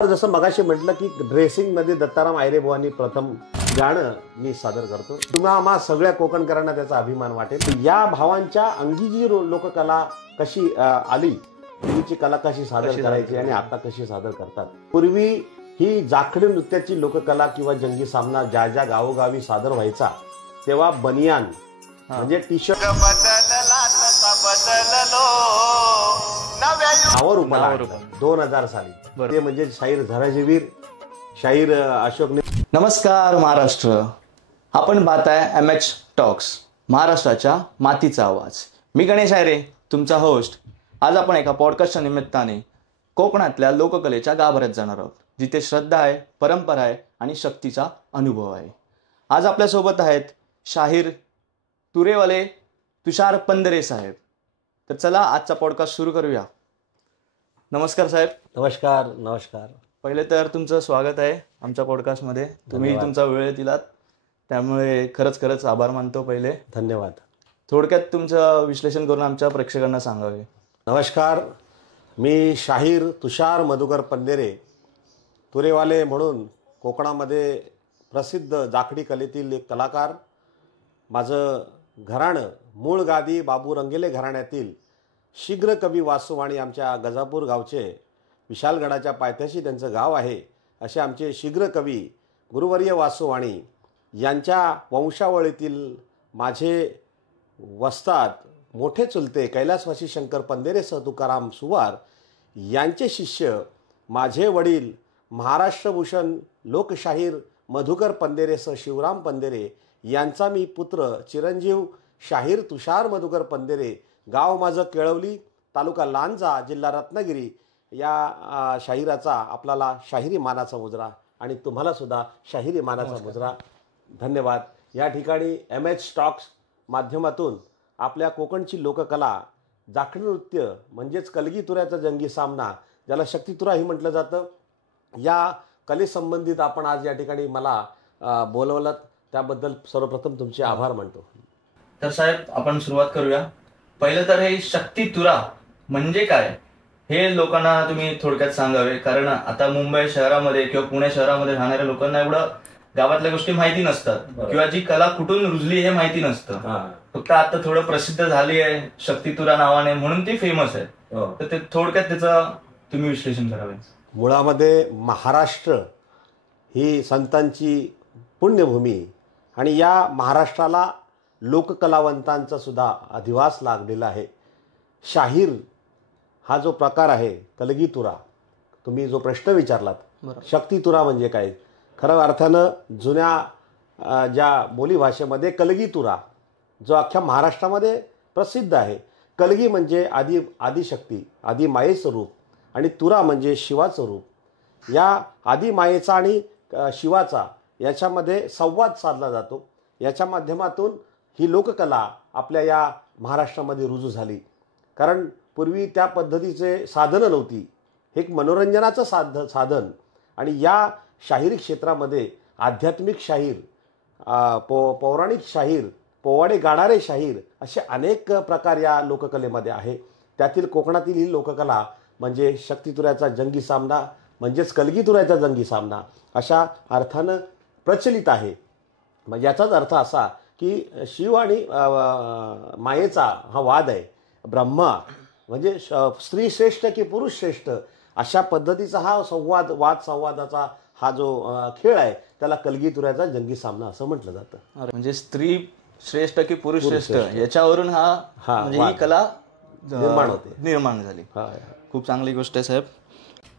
जसं मगाशी म्हटलं की ड्रेसिंग मध्ये दत्ताराम आयरेबुवांनी प्रथम गाणं मी सादर करतो. तुम्हा आम्हा सगळ्या कोकणकरांना त्याचा अभिमान वाटेल. या भावांच्या अंगी जी लोककला कशी आली, पूर्वीची कला कशी सादर करायची आणि आता कशी सादर करतात. पूर्वी ही जाखडी नृत्याची लोककला किंवा जंगी सामना ज्या ज्या गावोगावी सादर व्हायचा तेव्हा बनियान म्हणजे टी शर्ट नावावर रुपयाला 2000 साली. ते म्हणजे शाहीर झराजीवीर, शाहीर अशोक. नमस्कार महाराष्ट्र, आपण पाहत आहे MH टॉक्स, महाराष्ट्राच्या मातीचा आवाज. मी गणेश आयरे, तुमचा होस्ट. आज आपण एका पॉडकास्टच्या निमित्ताने कोकणातल्या लोककलेच्या गाभाऱ्यात जाणार आहोत, जिथे श्रद्धा आहे, परंपरा आहे आणि शक्तीचा अनुभव आहे. आज आपल्यासोबत आहेत शाहीर तुरेवाले तुषार पंधरे साहेब. तर चला आजचा पॉडकास्ट सुरू करूया. नमस्कार साहेब. नमस्कार. नमस्कार. पहिले तर तुमचं स्वागत आहे आमच्या पॉडकास्टमध्ये. तुम्ही तुमचा वेळ दिलात त्यामुळे खरंच आभार मानतो. पहिले धन्यवाद. थोडक्यात तुमचं विश्लेषण करून आमच्या प्रेक्षकांना सांगावे. नमस्कार, मी शाहीर तुषार मधुकर पंधरे तुरेवाले म्हणून कोकणामध्ये प्रसिद्ध जाखडी कलेतील एक कलाकार. माझं घराणं मूळ गादी बाबू रंगेले घराण्यातील शीघ्र कवी वासुवाणी आमच्या गजापूर गावचे, विशालगडाच्या पायथ्याशी त्यांचं गाव आहे, असे आमचे शीघ्र कवी गुरुवर्य वासुवाणी यांच्या वंशावळीतील माझे वस्ताद मोठे चुलते कैलासवासी शंकर पंधरेसह तुकाराम सुवार यांचे शिष्य माझे वडील महाराष्ट्रभूषण लोकशाहीर मधुकर पंधरेसह शिवराम पंधरे यांचा मी पुत्र चिरंजीव शाहीर तुषार मधुकर पंधरे, गाव माझं केळवली, तालुका लांजा, जिल्हा रत्नागिरी, या शाहिराचा आपल्याला शाहिरी मानाचा मुजरा आणि तुम्हाला सुद्धा शाहिरी मानाचा मुजरा. धन्यवाद. या ठिकाणी MH टॉक्स माध्यमातून आपल्या कोकणची लोककला, जाखडी नृत्य म्हणजेच कलगीतुऱ्याचा जंगी सामना, ज्याला शक्तितुराही म्हटलं जातं, या कलेसंबंधित आपण आज या ठिकाणी मला बोलवलं, त्याबद्दल सर्वप्रथम तुमचे आभार मानतो. तर साहेब आपण सुरुवात करूया. पहिलं तर हे शक्तितुरा म्हणजे काय हे लोकांना तुम्ही थोडक्यात सांगावे. कारण आता मुंबई शहरामध्ये किंवा पुणे शहरामध्ये राहणाऱ्या लोकांना एवढं गावातल्या गोष्टी माहिती नसतात किंवा जी कला कुठून रुजली हे माहिती नसतं. फक्त आता थोडं प्रसिद्ध झाली आहे शक्तितुरा नावाने म्हणून ती फेमस आहे. तर ते थोडक्यात त्याचं तुम्ही विश्लेषण करावे. मुळामध्ये महाराष्ट्र ही संतांची पुण्यभूमी आणि या महाराष्ट्राला लोककलावंतांचा सुद्धा अधिवास लागलेला आहे. शाहीर हा जो प्रकार आहे, कलगीतुरा, तुम्ही जो प्रश्न विचारलात, शक्तितुरा म्हणजे काय, खरं अर्थानं जुन्या ज्या बोलीभाषेमध्ये कलगीतुरा जो अख्ख्या महाराष्ट्रामध्ये प्रसिद्ध आहे. कलगी म्हणजे आदिशक्ती, आदिमायेचं रूप, आणि तुरा म्हणजे शिवाचं रूप. या आदिमायेचा आणि शिवाचा याच्यामध्ये संवाद साधला जातो. याच्या माध्यमातून ही लोककला आपल्या या महाराष्ट्रामध्ये रुजू झाली. कारण पूर्वी त्या पद्धतीचे साधनं नव्हती. हे एक मनोरंजनाचं साधन आणि या शाहिरी क्षेत्रामध्ये आध्यात्मिक शाहीर, पौराणिक शाहीर, पोवाडे गाणारे शाहीर असे अनेक प्रकार या लोककलेमध्ये आहे. त्यातील कोकणातील ही लोककला म्हणजे शक्तितुऱ्याचा जंगी सामना म्हणजेच कलगीतुऱ्याचा जंगी सामना अशा अर्थानं प्रचलित आहे. म्हणजे याचाच अर्थ असा की शिव आणि मायेचा हा वाद आहे. ब्रह्मा म्हणजे स्त्री श्रेष्ठ की पुरुष श्रेष्ठ अशा पद्धतीचा हा संवादाचा हा जो खेळ आहे त्याला कलगीतुऱ्याचा जंगी सामना असं म्हटलं जातं. म्हणजे स्त्री श्रेष्ठ की पुरुष श्रेष्ठ याच्यावरून हा म्हणजे ही कला निर्माण झाली. खूप चांगली गोष्ट आहे साहेब.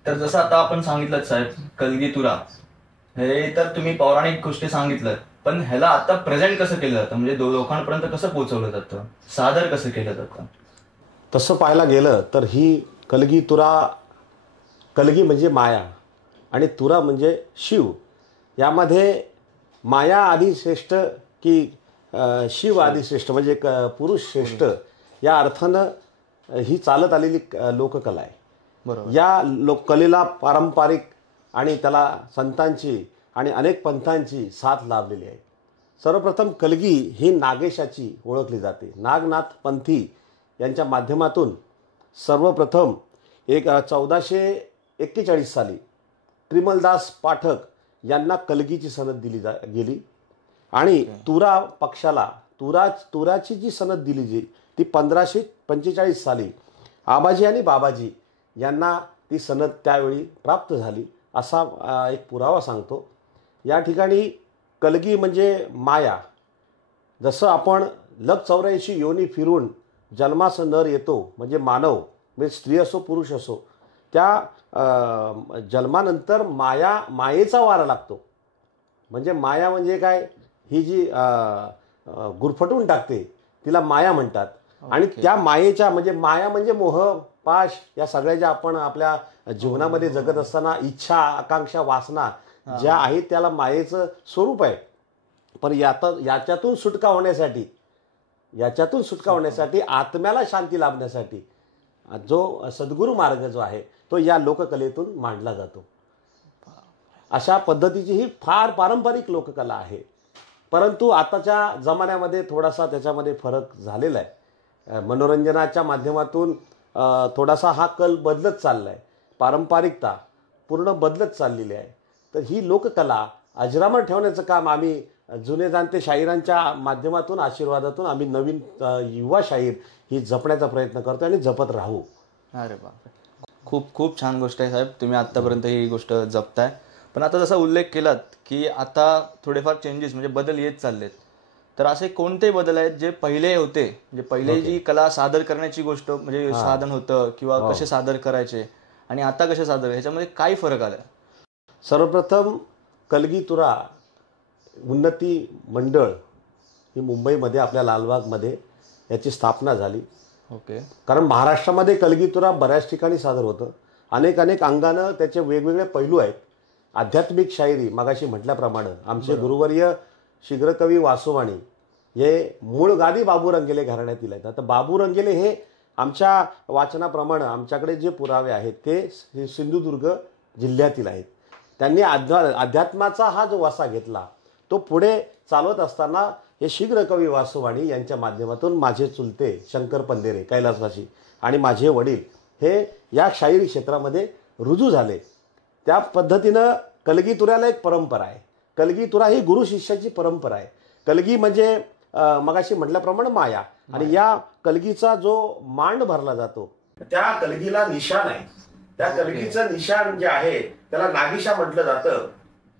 तर जसं आता आपण सांगितलं साहेब कलगीतुरा हे तर तुम्ही पौराणिक गोष्टी सांगितलं, पण ह्याला आता प्रेझेंट कसं केलं जातं, म्हणजे लोकांपर्यंत कसं पोहोचवलं जातं, सादर कसं केलं जातं? तसं पाहायला गेलं तर ही कलगीतुरा, कलगी म्हणजे माया आणि तुरा म्हणजे शिव, यामध्ये माया आधी श्रेष्ठ की शिव आधी श्रेष्ठ म्हणजे पुरुष श्रेष्ठ या अर्थानं ही चालत आलेली लोककला आहे. बरोबर. या कलेला पारंपरिक आणि त्याला संतांची आणि अनेक पंथांची साथ लाभलेली आहे. सर्वप्रथम कलगी ही नागेशाची ओळखली जाते. नागनाथ पंथी यांच्या माध्यमातून सर्वप्रथम 1441 साली त्रिमलदास पाठक यांना कलगीची सनद दिली गेली आणि तुरा पक्षाला तुराची जी सनद दिली ती 1545 साली आबाजी आणि बाबाजी यांना ती सनद त्यावेळी प्राप्त झाली असा एक पुरावा सांगतो. या ठिकाणी कलगी म्हणजे माया. जसं आपण लग 84 योनी फिरून जन्मास नर येतो म्हणजे मानव, म्हणजे स्त्री असो पुरुष असो, त्या जन्मानंतर मायेचा वारा लागतो. म्हणजे माया म्हणजे काय, ही जी गुरफटून टाकते तिला माया म्हणतात. आणि त्या मायेच्या म्हणजे माया म्हणजे मोह पाश या सगळ्या ज्या आपण आपल्या जीवनामध्ये जगत असताना इच्छा आकांक्षा वासना ज्या आहेत त्याला मायेचं स्वरूप आहे. पण याच्यातून सुटका होण्यासाठी आत्म्याला शांती लाभण्यासाठी जो सद्गुरू मार्ग जो आहे तो या लोककलेतून मांडला जातो. अशा पद्धतीची ही फार पारंपरिक लोककला आहे. परंतु आताच्या जमान्यामध्ये थोडासा त्याच्यामध्ये फरक झालेला आहे. मनोरंजनाच्या माध्यमातून थोडासा हा कल बदलत चालला आहे. पारंपरिकता पूर्ण बदलत चाललेली आहे. तर ही लोककला अजरामर ठेवण्याचं काम आम्ही जुने जाणते शाहिरांच्या माध्यमातून आशीर्वादातून आम्ही नवीन युवा शाहीर ही जपण्याचा प्रयत्न करतो आणि जपत राहू. अरे बापरे, खूप खूप छान गोष्ट आहे साहेब, तुम्ही आत्तापर्यंत ही गोष्ट जपताय. पण आता जसा उल्लेख केलात की आता थोडेफार चेंजेस म्हणजे बदल येत चाललेत, तर असे कोणते बदल आहेत जे पहिले होते, म्हणजे पहिले जी कला सादर करण्याची गोष्ट म्हणजे साधन होतं किंवा कसे सादर करायचे आणि आता कसे सादर, ह्याच्यामध्ये काय फरक आला? सर्वप्रथम कलगीतुरा उन्नती मंडळ ही मुंबईमध्ये आपल्या लालबागमध्ये याची स्थापना झाली. ओके. कारण महाराष्ट्रामध्ये कलगीतुरा बऱ्याच ठिकाणी सादर होतं. अनेक अंगानं त्याचे वेगवेगळे पैलू आहेत. आध्यात्मिक शायरी मगाशी म्हटल्याप्रमाणे आमचे गुरुवर्य शीघ्रकवी वासुवाणी हे मूळ गादी बाबू रंगेले घराण्यातील आहेत. आता बाबू रंगेले हे आमच्या वाचनाप्रमाणे आमच्याकडे जे पुरावे आहेत ते सिंधुदुर्ग जिल्ह्यातील आहेत. त्यांनी अध्यात्माचा हा जो वासा घेतला तो पुढे चालवत असताना हे शीघ्रकवी वासुवाणी यांच्या माध्यमातून माझे चुलते शंकर पंधेरे कैलासवासी आणि माझे वडील हे या शाहिरी क्षेत्रामध्ये रुजू झाले. त्या पद्धतीनं कलगीतुऱ्याला एक परंपरा आहे. कलगीतुरा ही गुरु शिष्याची परंपरा आहे. कलगी म्हणजे मगाशी म्हटल्याप्रमाणे माया, आणि या कलगीचा जो मांड भरला जातो त्या कलगीला निशाण आहे. त्या कलगीचं निशाण जे आहे त्याला नागिशा म्हटलं जातं.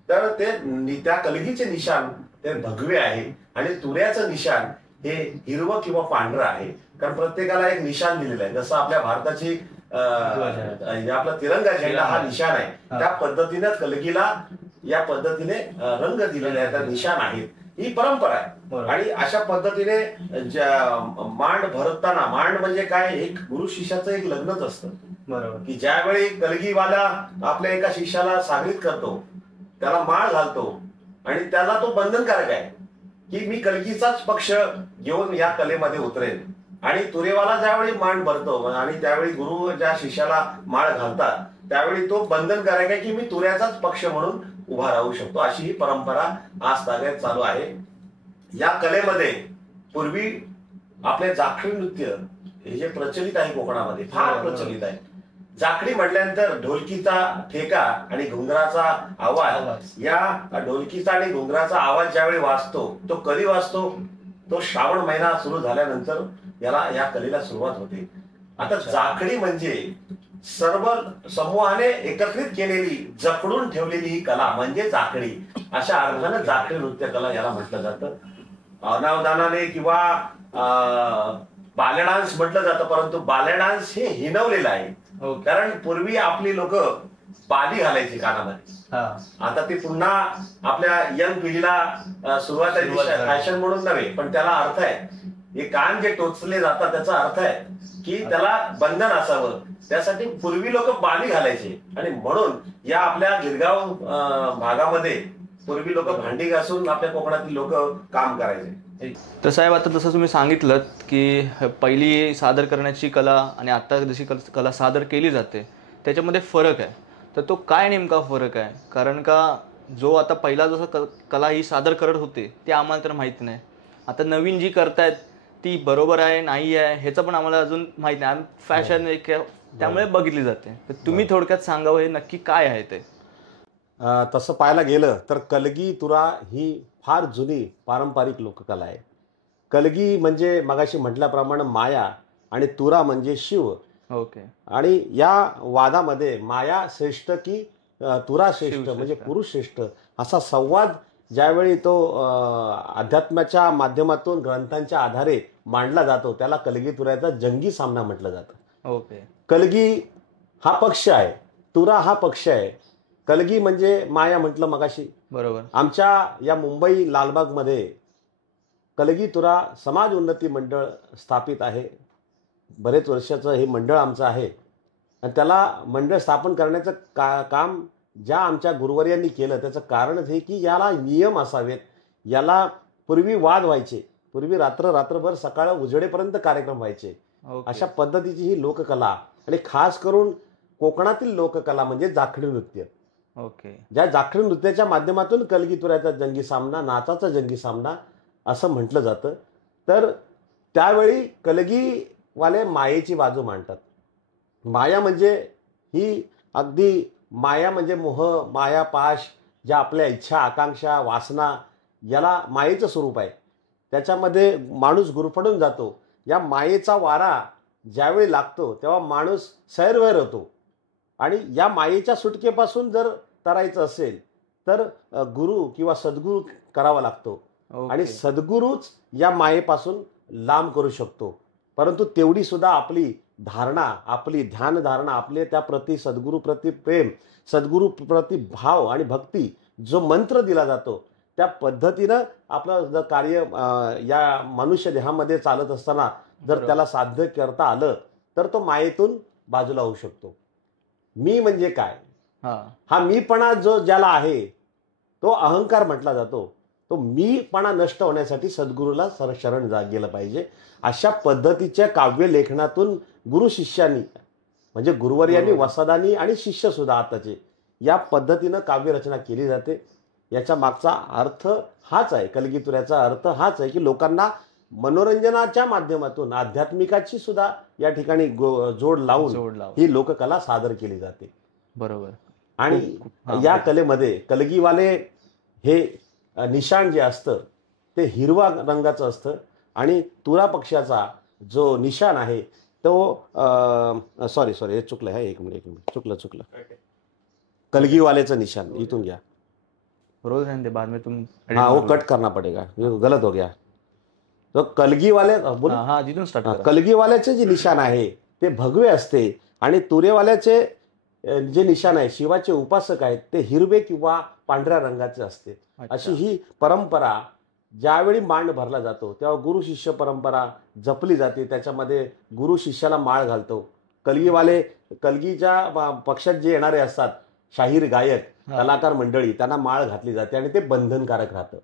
तर त्या कलगीचे निशाण ते भगवे आहे आणि तुऱ्याचं निशाण हे हिरवं किंवा पांढरं आहे. कारण प्रत्येकाला एक निशाण दिलेलं आहे. जसं आपल्या भारताची आपला तिरंगा झेंडा हा निशाण आहे, त्या पद्धतीने कलगीला या पद्धतीने रंग दिलेले आहेत, निशाण आहेत. ही परंपरा आहे. आणि अशा पद्धतीने मांड भरताना, मांड म्हणजे काय, एक गुरु शिष्याचं एक लग्नच असतं. बरोबर. की ज्यावेळी कलगीवाला आपल्या एका शिष्याला सागरीत करतो, त्याला माळ घालतो आणि त्याला तो बंधनकारक आहे की मी कलगीचाच पक्ष घेऊन या कलेमध्ये उतरेन. आणि तुरेवाला ज्यावेळी मांड भरतो आणि त्यावेळी गुरु ज्या शिष्याला माळ घालतात त्यावेळी तो बंधनकारक आहे की मी तुऱ्याचाच पक्ष म्हणून उभा राहू शकतो. अशी ही परंपरा आज ताब्यात चालू आहे. या कलेमध्ये पूर्वी आपले जाखडी नृत्य हे जे प्रचलित आहे कोकणामध्ये फार प्रचलित आहे. जाखडी म्हटल्यानंतर ढोलकीचा ठेका आणि घुंगराचा आवाज, या ढोलकीचा आणि घुंगराचा आवाज ज्यावेळी वाजतो तो कधी वाजतो, तो श्रावण महिना सुरू झाल्यानंतर या कलेला सुरुवात होते. आता जाखडी म्हणजे सर्व समूहाने एकत्रित केलेली जखडून ठेवलेली ही कला म्हणजे जाखडी. अशा अर्थानं जाखडी नृत्य कला याला म्हटलं जातं. अनावधानाने किंवा बाले डान्स म्हटलं जातं, परंतु बाले डान्स हे हिनवलेलं आहे. कारण पूर्वी आपली लोक बाली घालायची कानामध्ये. आता ते पुन्हा आपल्या यंग पिढीला सुरुवात आहे फॅशन म्हणून नव्हे, पण त्याला अर्थ आहे. हे कान जे टोचले जातात त्याचा अर्थ आहे की त्याला बंधन असावं. त्यासाठी पूर्वी लोक बाली घालायचे आणि म्हणून या आपल्या गिरगाव भागामध्ये पूर्वी लोक भांडी घासून आपल्या कोकणातील लोक काम करायचे. तर साहेब, आता जसं तुम्ही सांगितलं की पहिली सादर करण्याची कला आणि आता जशी कला सादर केली जाते त्याच्यामध्ये फरक आहे, तर तो काय नेमका फरक आहे? कारण का जो आता पहिला जसं कला ही सादर करत होते ते आम्हाला तर माहीत नाही. आता नवीन जी करतायत ती बरोबर आहे नाही आहे ह्याचं पण आम्हाला अजून माहीत नाही. फॅशन एक त्यामुळे बघितली जाते. तर तुम्ही थोडक्यात सांगावं हे नक्की काय आहे ते. तसं पाहायला गेलं तर कलगी तुरा ही फार जुनी पारंपरिक लोककला आहे. कलगी म्हणजे मगाशी म्हटल्याप्रमाणे माया आणि तुरा म्हणजे शिव. ओके. आणि या वादामध्ये माया श्रेष्ठ की तुरा श्रेष्ठ शिवश्रेष्ठ. म्हणजे पुरुष श्रेष्ठ असा संवाद ज्यावेळी तो अध्यात्माच्या माध्यमातून ग्रंथांच्या आधारे मांडला जातो त्याला कलगी तुऱ्याचा जंगी सामना म्हटलं जातं. ओके. कलगी हा पक्ष आहे, तुरा हा पक्ष आहे. कलगी म्हणजे माया म्हटलं मगाशी. बरोबर. आमच्या या मुंबई लालबागमध्ये कलगी तुरा समाज उन्नती मंडळ स्थापित आहे. बरेच वर्षाचं हे मंडळ आमचं आहे आणि त्याला मंडळ स्थापन करण्याचं काम ज्या आमच्या गुरुवर्यांनी केलं त्याचं कारणच हे की याला नियम असावेत. याला पूर्वी वाद व्हायचे, पूर्वी रात्रभर सकाळ उजेडेपर्यंत कार्यक्रम व्हायचे. ओके. अशा पद्धतीची ही लोककला आणि खास करून कोकणातील लोककला म्हणजे जाखडी नृत्य. ओके. ज्या जाखडी नृत्याच्या माध्यमातून कलगी तुऱ्याचा जंगी सामना, नाचाचा जंगी सामना असं म्हटलं जातं. तर त्यावेळी कलगीवाले मायेची बाजू मांडतात. माया म्हणजे ही अगदी माया म्हणजे मोह, माया, पाश, ज्या आपल्या इच्छा, आकांक्षा, वासना याला मायेचं स्वरूप आहे. त्याच्यामध्ये माणूस गुरफटून जातो. या मायेचा वारा ज्यावेळी लागतो तेव्हा माणूस सैरवैर होतो. आणि या मायेच्या सुटकेपासून जर तरायचं असेल तर गुरु किंवा सद्गुरू करावा लागतो. आणि ओके. सद्गुरूच या मायेपासून लांब करू शकतो. परंतु तेवढी सुद्धा आपली धारणा, आपली ध्यानधारणा, आपले त्या प्रती सद्गुरू प्रती प्रेम, सद्गुरू प्रती भाव आणि भक्ती जो मंत्र दिला जातो त्या पद्धतीनं आपलं जर कार्य या मनुष्य देहामध्ये चालत असताना जर बरोबर. त्याला साध्य करता आलं तर तो मायेतून बाजूला होऊ शकतो. मी म्हणजे काय, हा. हा मीपणा जो ज्याला आहे तो अहंकार म्हटला जातो. तो मीपणा नष्ट होण्यासाठी सद्गुरूला शरण गेलं पाहिजे. अशा पद्धतीच्या काव्य लेखनातून गुरु शिष्यांनी म्हणजे गुरुवर्यांनी, बरोबर. वसादांनी आणि शिष्य सुद्धा आताचे या पद्धतीनं काव्यरचना केली जाते. याच्या मागचा अर्थ हाच आहे, कलगी तुऱ्याचा अर्थ हाच आहे की लोकांना मनोरंजनाच्या माध्यमातून आध्यात्मिकाची सुद्धा या ठिकाणी जोड लावून ही लोककला सादर केली जाते. बरोबर. आणि हा, या कलेमध्ये कलगीवाले हे निशाण जे असतं ते हिरवा रंगाचं असतं आणि तुरा पक्षाचा जो निशाण आहे तो सॉरी हे चुकलं आहे. एक मिनिट चुकलं. कलगीवालेचं निशाण इथून घ्या. रोज रहने दे, बाद में तुम हाँ वो कट करना पड़ेगा, ये गलत हो गया. तो कलगी वाले बोल हा जिथून स्टार्ट करा. कलगी वाल्याचे जे निशाण आहे ते भगवे असते आणि तुरेवाल्याचे जे निशाण आहे, शिवाचे उपासक आहेत, ते हिरवे किंवा पांढऱ्या रंगाचे असते. अच्छा. अशी ही परंपरा ज्यावेळी मांड भरला जातो तेव्हा गुरु शिष्य परंपरा जपली जाते. त्याच्यामध्ये गुरु शिष्याला माळ घालतो. कलगीवाले कलगीच्या पक्षात जे येणारे असतात शाहीर गायक कलाकार मंडळी त्यांना माळ घातली जाते आणि ते बंधनकारक राहतं.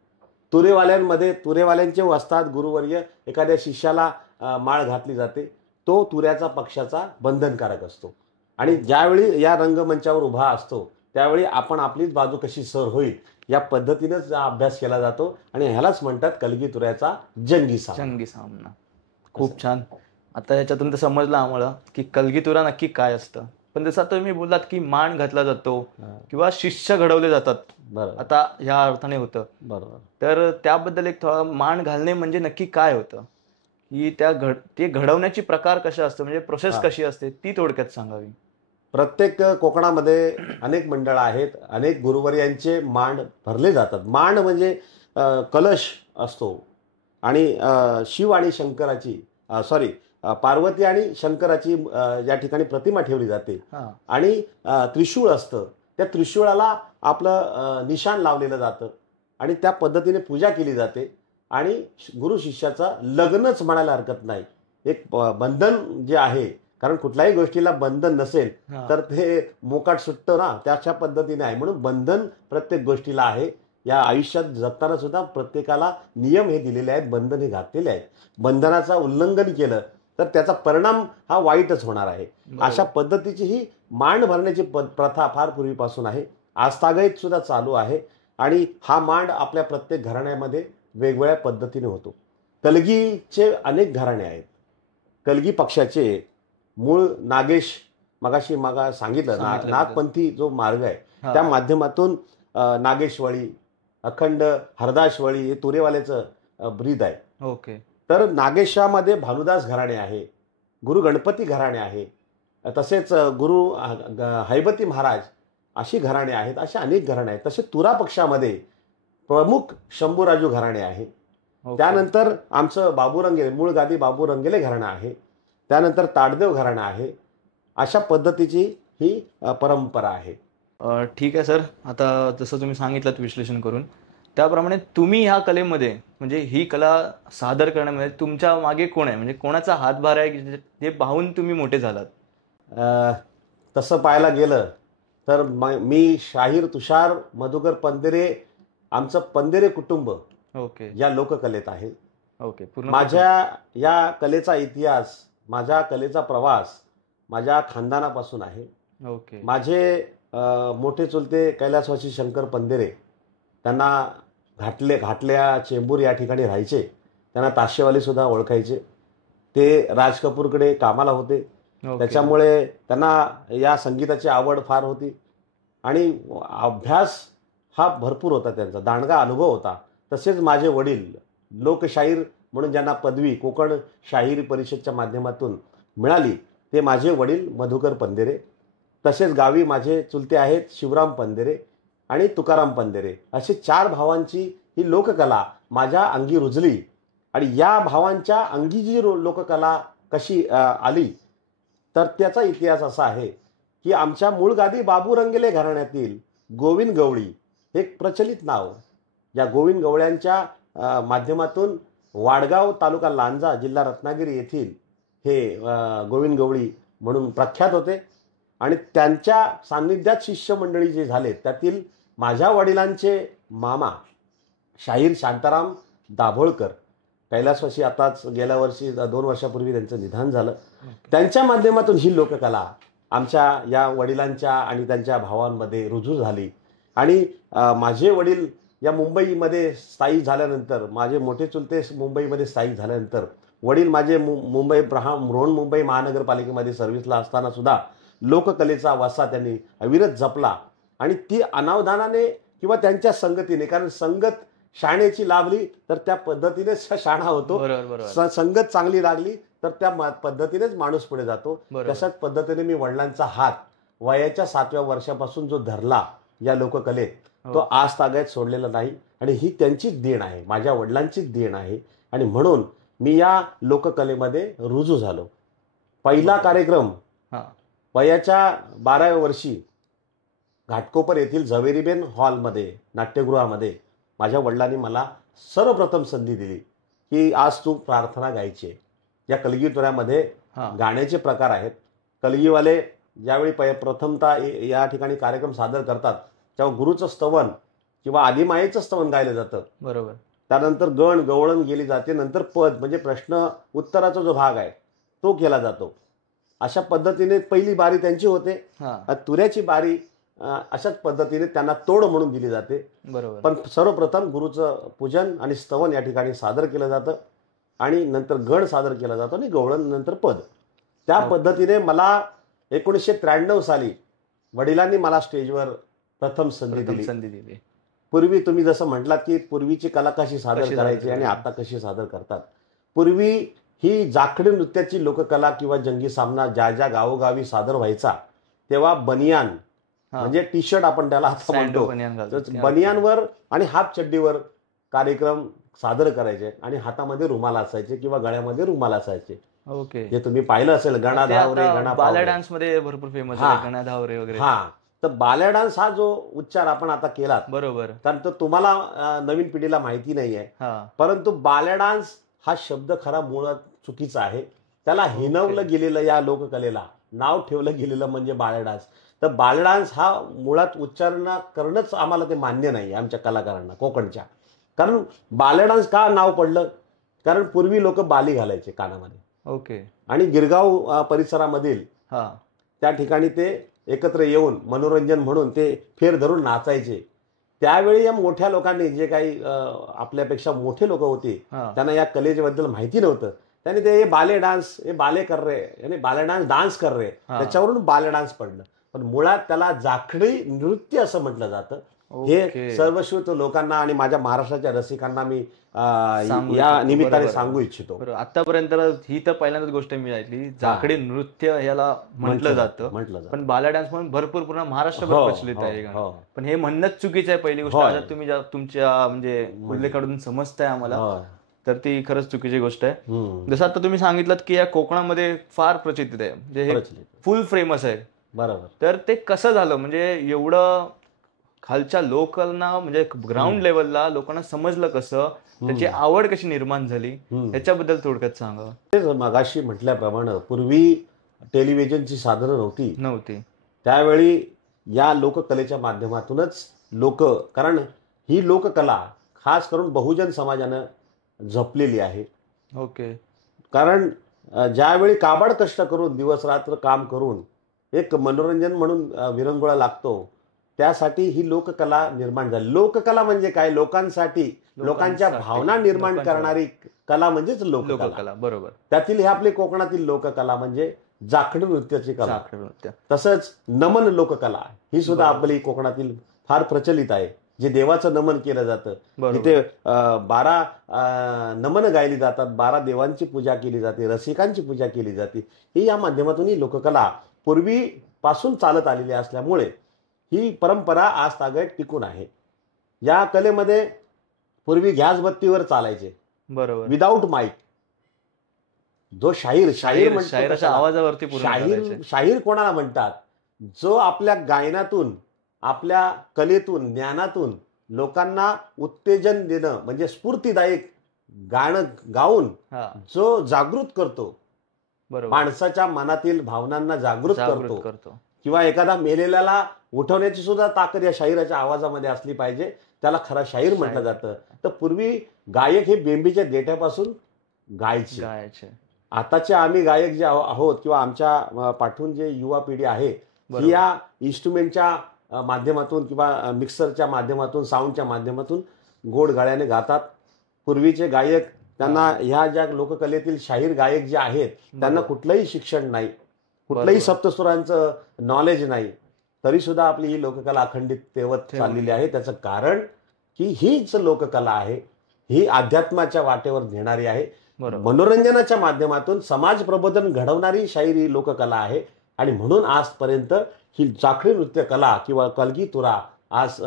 तुरेवाल्यांचे असतात गुरुवर्य, एखाद्या शिष्याला माळ घातली जाते, तो तुऱ्याचा पक्षाचा बंधनकारक असतो. आणि ज्यावेळी या रंगमंचावर उभा असतो त्यावेळी आपण आपलीच बाजू कशी सर होईल या पद्धतीनेच अभ्यास केला जातो आणि ह्यालाच म्हणतात कलगी तुऱ्याचा जंगी सामना. खूप छान. आता ह्याच्यातून तर समजलं आम्हाला की कलगी तुरा नक्की काय असतं. पण जसं तुम्ही बोललात की मान घातला जातो किंवा शिष्य घडवले जातात, बरोबर, आता ह्या अर्थाने होतं. बरोबर. तर त्याबद्दल एक थोडा मान घालणे म्हणजे नक्की काय होतं, की ते घडवण्याची प्रकार कशा असतं, म्हणजे प्रोसेस कशी असते ती थोडक्यात सांगावी. प्रत्येक कोकणामध्ये अनेक मंडळं आहेत, अनेक गुरुवर्यांचे मांड भरले जातात. मांड म्हणजे कलश असतो आणि शिव आणि शंकराची पार्वती आणि शंकराची या ठिकाणी प्रतिमा ठेवली जाते आणि त्रिशूळ असतं. त्या त्रिशूळाला आपलं निशाण लावलेलं जातं आणि त्या पद्धतीने पूजा केली जाते. आणि गुरु शिष्याचं लग्नच म्हणायला हरकत नाही, एक बंधन जे आहे, कारण कुठल्याही गोष्टीला बंधन नसेल तर ते मोकाट सुटतं ना, त्याच्या पद्धतीने आहे. म्हणून बंधन प्रत्येक गोष्टीला आहे. या आयुष्यात जगताना सुद्धा प्रत्येकाला नियम हे दिलेले आहेत, बंधन हे घातलेले आहेत. बंधनाचा उल्लंघन केलं तर त्याचा परिणाम हा वाईटच होणार आहे. अशा पद्धतीची ही मांड भरण्याची प्रथा फार पूर्वीपासून आहे, आजतागायत सुद्धा चालू आहे. आणि हा मांड आपल्या प्रत्येक घराण्यामध्ये वेगवेगळ्या पद्धतीने होतो. कलगीचे अनेक घराणे आहेत. कलगी पक्षाचे मूळ नागेश, मगाशी सांगितलं नागपंथी जो मार्ग आहे त्या माध्यमातून नागेशवळी, अखंड हरदासवळी हे तुरेवाल्याचं ब्रीद आहे. ओके. तर नागेशामध्ये भानुदास घराणे आहे, गुरु गणपती घराणे आहे, तसेच गुरु हैबती महाराज अशी घराणे आहेत. अशी अनेक घराणे आहेत. तसे तुरा पक्षामध्ये प्रमुख शंभूराजू घराणे आहे. त्यानंतर आमचं बाबू रंगेले, मूळ गादी बाबू रंगेले घराणं आहे. त्यानंतर ताडदेव घराणं आहे. अशा पद्धतीची ही परंपरा आहे. ठीक आहे सर. आता जसं तुम्ही सांगितलं विश्लेषण करून, त्याप्रमाणे तुम्ही ह्या कलेमध्ये म्हणजे ही कला सादर करण्यामध्ये तुमच्या मागे कोण आहे, म्हणजे कोणाचा हातभार आहे की जे पाहून तुम्ही मोठे झालात? तसं पाहायला गेलं तर मी शाहीर तुषार मधुकर पंधेरे, आमचं पंधेरे कुटुंब ओके या लोककलेत आहे. ओके. माझ्या या कलेचा इतिहास, माझ्या कलेचा प्रवास माझ्या खानदानापासून आहे. ओके. माझे मोठे चुलते कैलासवासी शंकर पंधेरे, त्यांना घाटल्या चेंबूर या ठिकाणी राहायचे. त्यांना ताशेवाले सुद्धा ओळखायचे. ते राज कपूरकडे कामाला होते. त्याच्यामुळे त्यांना या संगीताची आवड फार होती आणि अभ्यास हा भरपूर होता, त्यांचा दांडगा अनुभव होता. तसेच माझे वडील लोकशाहीर म्हणून ज्यांना पदवी कोकण शाहिरी परिषदच्या माध्यमातून मिळाली, ते माझे वडील मधुकर पंधेरे. तसेच गावी माझे चुलते आहेत शिवराम पंधेरे आणि तुकाराम पंधेरे. असे 4 भावांची ही लोककला माझ्या अंगी रुजली. आणि या भावांच्या अंगी जी लोककला कशी आली तर त्याचा इतिहास असा आहे की आमच्या मूळ गादी बाबू रंगेले घराण्यातील गोविंद गवळी हे एक प्रचलित नाव, या गोविंद गवळ्यांच्या माध्यमातून वाडगाव तालुका लांजा जिल्हा रत्नागिरी येथील हे गोविंद गवळी म्हणून प्रख्यात होते. आणि त्यांच्या सान्निध्यात शिष्यमंडळी जे झाले त्यातील माझ्या वडिलांचे मामा शाहीर शांताराम दाभोळकर, कैलासवासी आताच गेल्या वर्षी 2 वर्षापूर्वी त्यांचं निधन झालं. त्यांच्या माध्यमातून ही लोककला आमच्या या वडिलांच्या आणि त्यांच्या भावांमध्ये रुजू झाली. आणि माझे वडील या मुंबईमध्ये स्थायिक झाल्यानंतर, माझे मोठे चुलते मुंबईमध्ये स्थायिक झाल्यानंतर, वडील माझे मुंबई महानगरपालिकेमध्ये सर्व्हिसला असताना सुद्धा लोककलेचा वारसा त्यांनी अविरत जपला. आणि ती अनावधानाने किंवा त्यांच्या संगतीने, कारण संगत शाणेची लाभली तर त्या पद्धतीनेच शाणा होतो, संगत चांगली लागली तर त्या पद्धतीनेच माणूस पुढे जातो. तशाच पद्धतीने मी वडिलांचा हात वयाच्या 7व्या वर्षापासून जो धरला या लोककलेत, तो आज तागायत सोडलेला नाही. आणि ही त्यांचीच देण आहे, माझ्या वडिलांचीच देण आहे. आणि म्हणून मी या लोककलेमध्ये रुजू झालो. पहिला कार्यक्रम वयाच्या 12व्या वर्षी घाटकोपर येथील झवेरीबेन हॉलमध्ये, नाट्यगृहामध्ये माझ्या वडिलांनी मला सर्वप्रथम संधी दिली की आज तू प्रार्थना गायची. या कलगीतुऱ्यामध्ये गाण्याचे प्रकार आहेत. कलगीवाले ज्यावेळी प्रथमतः या ठिकाणी कार्यक्रम सादर करतात तेव्हा गुरुचं स्तवन किंवा आदिमायेचं स्तवन गायलं जातं. बरोबर. त्यानंतर गण गवळण गेली जाते. नंतर पद म्हणजे प्रश्न उत्तराचा जो भाग आहे तो केला जातो. अशा पद्धतीने पहिली बारी त्यांची होते. तुऱ्याची बारी अशाच पद्धतीने त्यांना तोड म्हणून दिली जाते. बरोबर. पण सर्वप्रथम गुरुचं पूजन आणि स्तवन या ठिकाणी सादर केलं जातं आणि नंतर गण सादर केला जातो आणि गवळण नंतर पद. त्या पद्धतीने मला 1993 साली वडिलांनी मला स्टेजवर प्रथम संधी दिली. पूर्वी तुम्ही जसं म्हटलात की पूर्वीची कला कशी सादर करायची आणि आता कशी सादर करतात. पूर्वी ही जाखडी नृत्याची लोककला किंवा जंगी सामना ज्या ज्या गावोगावी सादर व्हायचा तेव्हा बनियान म्हणजे टी शर्ट आपण त्याला आता म्हणतो, बनियानवर आणि हाफ चड्डीवर कार्यक्रम सादर करायचे आणि हातामध्ये रुमाल असायचे किंवा गळ्यामध्ये रुमाल असायचे. ओके. हे तुम्ही पाहिलं असेल गणा धावरे, गणा बाल्या डान्स मध्ये भरपूर फेमस आहे गणा धावरे वगैरे. तर बाल्या डान्स हा जो उच्चार आपण आता केला, बरोबर, कारण तो तुम्हाला नवीन पिढीला माहिती नाहीये. परंतु बाल्या डान्स हा शब्द खरा मुळात चुकीचा आहे. त्याला हिनवलं गेलेलं, या लोककलेला नाव ठेवलं गेलेलं म्हणजे बाल्या डान्स. तर बाल्या डान्स हा मुळात उच्चारण करणंच आम्हाला ते मान्य नाही आमच्या कलाकारांना कोकणच्या. कारण बाल्या डान्स का नाव पडलं, कारण पूर्वी लोक बाली घालायचे कानामध्ये. ओके. आणि गिरगाव परिसरामधील त्या ठिकाणी ते एकत्र येऊन मनोरंजन म्हणून ते फेर धरून नाचायचे. त्यावेळी या मोठ्या लोकांनी, जे काही आपल्यापेक्षा मोठे लोक होते, त्यांना या कलेबद्दल माहिती नव्हतं. त्यांनी ते बाले डान्स, हे बाले कर रे, यानी बाले डान्स कर रे, त्याच्यावरून बाले डान्स पडलं. पण मुळात त्याला जाखडी नृत्य असं म्हटलं जातं. हे सर्वश्रुत लोकांना आणि माझ्या महाराष्ट्राच्या रसिकांना मी या निमित्ताने सांगू इच्छितो. आतापर्यंत ही तर पहिल्यांदाच गोष्ट मी ऐकली, जाखडी नृत्य याला म्हटलं जातं. पण बाला डान्स म्हणून भरपूर पूर्ण महाराष्ट्रभर प्रचलित आहे. पण हे म्हणणंच चुकीचं आहे. पहिली गोष्ट आता तुम्ही तुमच्या म्हणजे उल्लेखाकडून समजताय आम्हाला, तर ती खरंच चुकीची गोष्ट आहे. जसं आता तुम्ही सांगितलं की या कोकणामध्ये फार प्रचित आहे, म्हणजे हे फुल फेमस आहे. बरोबर. तर ते कसं झालं, म्हणजे एवढं खालच्या लोकांना म्हणजे ग्राउंड लेवलला लोकांना समजलं कसं, त्याची आवड कशी निर्माण झाली, याच्याबद्दल थोडक्यात सांगा. तेच मगाशी म्हटल्याप्रमाणे पूर्वी टेलिव्हिजनची साधनं नव्हती. त्यावेळी या लोककलेच्या माध्यमातूनच कारण ही लोककला खास करून बहुजन समाजानं जपलेली आहे. कारण ज्यावेळी काबाड कष्ट करून दिवस रात्र काम करून एक मनोरंजन म्हणून विरंगुळा लागतो, त्यासाठी ही लोककला निर्माण झाली. लोककला म्हणजे काय? लोकांसाठी, लोकांच्या भावना निर्माण करणारी कला म्हणजेच लोककला. बरोबर. त्यातील हे आपले कोकणातील लोककला म्हणजे जाखडी नृत्याची कला. तसंच नमन लोककला ही सुद्धा आपली कोकणातील फार प्रचलित आहे. जे देवाचं नमन केलं जातं, तिथे 12 नमन गायली जातात, 12 देवांची पूजा केली जाते, रसिकांची पूजा केली जाते. ही या माध्यमातून ही लोककला पूर्वीपासून चालत आलेली असल्यामुळे ही परंपरा आज तागत टिकून आहे. या कलेमध्ये पूर्वी गॅस बत्तीवर चालायचे, बरोबर, विदाऊट माईक. जो शाहीराच्या आवाजावरती शाहीर कोणाला म्हणतात? जो आपल्या गायनातून, आपल्या कलेतून, ज्ञानातून लोकांना उत्तेजन देणं, म्हणजे स्फूर्तीदायक गाणं गाऊन जो जागृत करतो, माणसाच्या मनातील भावनांना जागृत करतो, किंवा एखादा मेलेल्याला उठवण्याची सुद्धा ताकद या शाहिराच्या आवाजामध्ये असली पाहिजे, त्याला खरा शाहीर म्हटलं जातं. तर पूर्वी गायक हे बेंबीच्या देठ्यापासून गायचे. आताचे आम्ही गायक जे आहोत किंवा आमच्या पाठवून जे युवा पिढी आहे, ही या इन्स्ट्रुमेंटच्या माध्यमातून किंवा मिक्सरच्या माध्यमातून, साऊंडच्या माध्यमातून गोड गाळ्याने गातात. पूर्वीचे गायक, त्यांना ह्या ज्या लोककलेतील शाहीर गायक जे आहेत, त्यांना कुठलंही शिक्षण नाही, कुठलंही सप्तस्वरांचं नॉलेज नाही, तरी सुद्धा आपली ही लोककला अखंडित तेवत चाललेली आहे. त्याचं कारण की हीच लोककला आहे, ही अध्यात्माच्या वाटेवर नेणारी आहे, मनोरंजनाच्या माध्यमातून समाज प्रबोधन घडवणारी शाहीर लोककला आहे. आणि म्हणून आजपर्यंत ही जाखडी नृत्य कला किंवा कलगी तुरा आज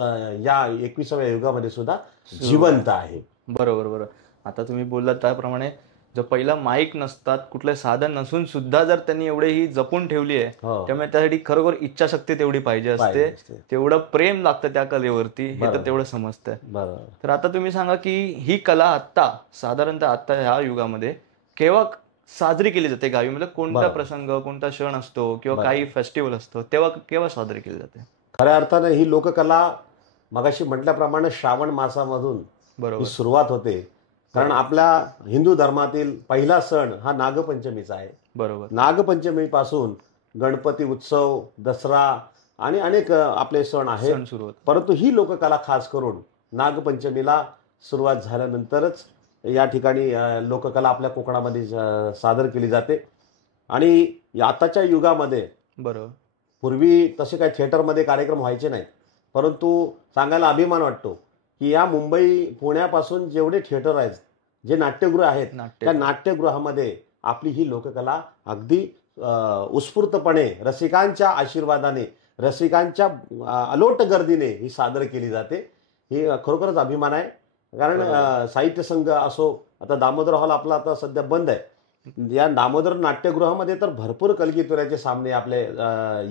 या 21व्या युगामध्ये सुद्धा जिवंत आहे. बरोबर. आता तुम्ही बोललात त्याप्रमाणे, जो पहिला माईक नसतात, कुठले साधन नसून सुद्धा जर त्यांनी एवढे ही जपून ठेवली आहे, त्यामुळे त्यासाठी खरोखर इच्छाशक्ती तेवढी पाहिजे असते, तेवढं प्रेम लागतं त्या कलेवरती, हे तर तेवढं समजतंय. तर आता तुम्ही सांगा की ही कला आता साधारणतः आता ह्या युगामध्ये केव्हा साजरी केली जाते गावी? म्हणजे कोणता प्रसंग, कोणता क्षण असतो किंवा काही फेस्टिवल असतो, तेव्हा केव्हा साजरी केली जाते? खऱ्या अर्थानं ही लोककला मगाशी म्हटल्याप्रमाणे श्रावण मासामधून सुरुवात होते. कारण आपल्या हिंदू धर्मातील पहिला सण हा नागपंचमीचा आहे. बरोबर. नागपंचमीपासून गणपती उत्सव, दसरा आणि अनेक आपले सण आहेत. परंतु ही लोककला खास करून नागपंचमीला सुरुवात झाल्यानंतरच या ठिकाणी लोककला आपल्या कोकणामध्ये सादर केली जाते. आणि आताच्या युगामध्ये पूर्वी तसे काही थिएटरमध्ये कार्यक्रम व्हायचे नाहीत, परंतु सांगायला अभिमान वाटतो की या मुंबई, पुण्यापासून जेवढे थिएटर आहेत, जे नाट्यगृह आहेत, त्या नाट्यगृहामध्ये आपली ही लोककला अगदी उत्स्फूर्तपणे, रसिकांच्या आशीर्वादाने, रसिकांच्या अलोट गर्दीने ही सादर केली जाते. ही खरोखरच अभिमान आहे. कारण साहित्य संघ असो, आता दामोदर हॉल आपला आता सध्या बंद आहे, या दामोदर नाट्यगृहामध्ये तर भरपूर कलगीतुऱ्याचे सामने आपले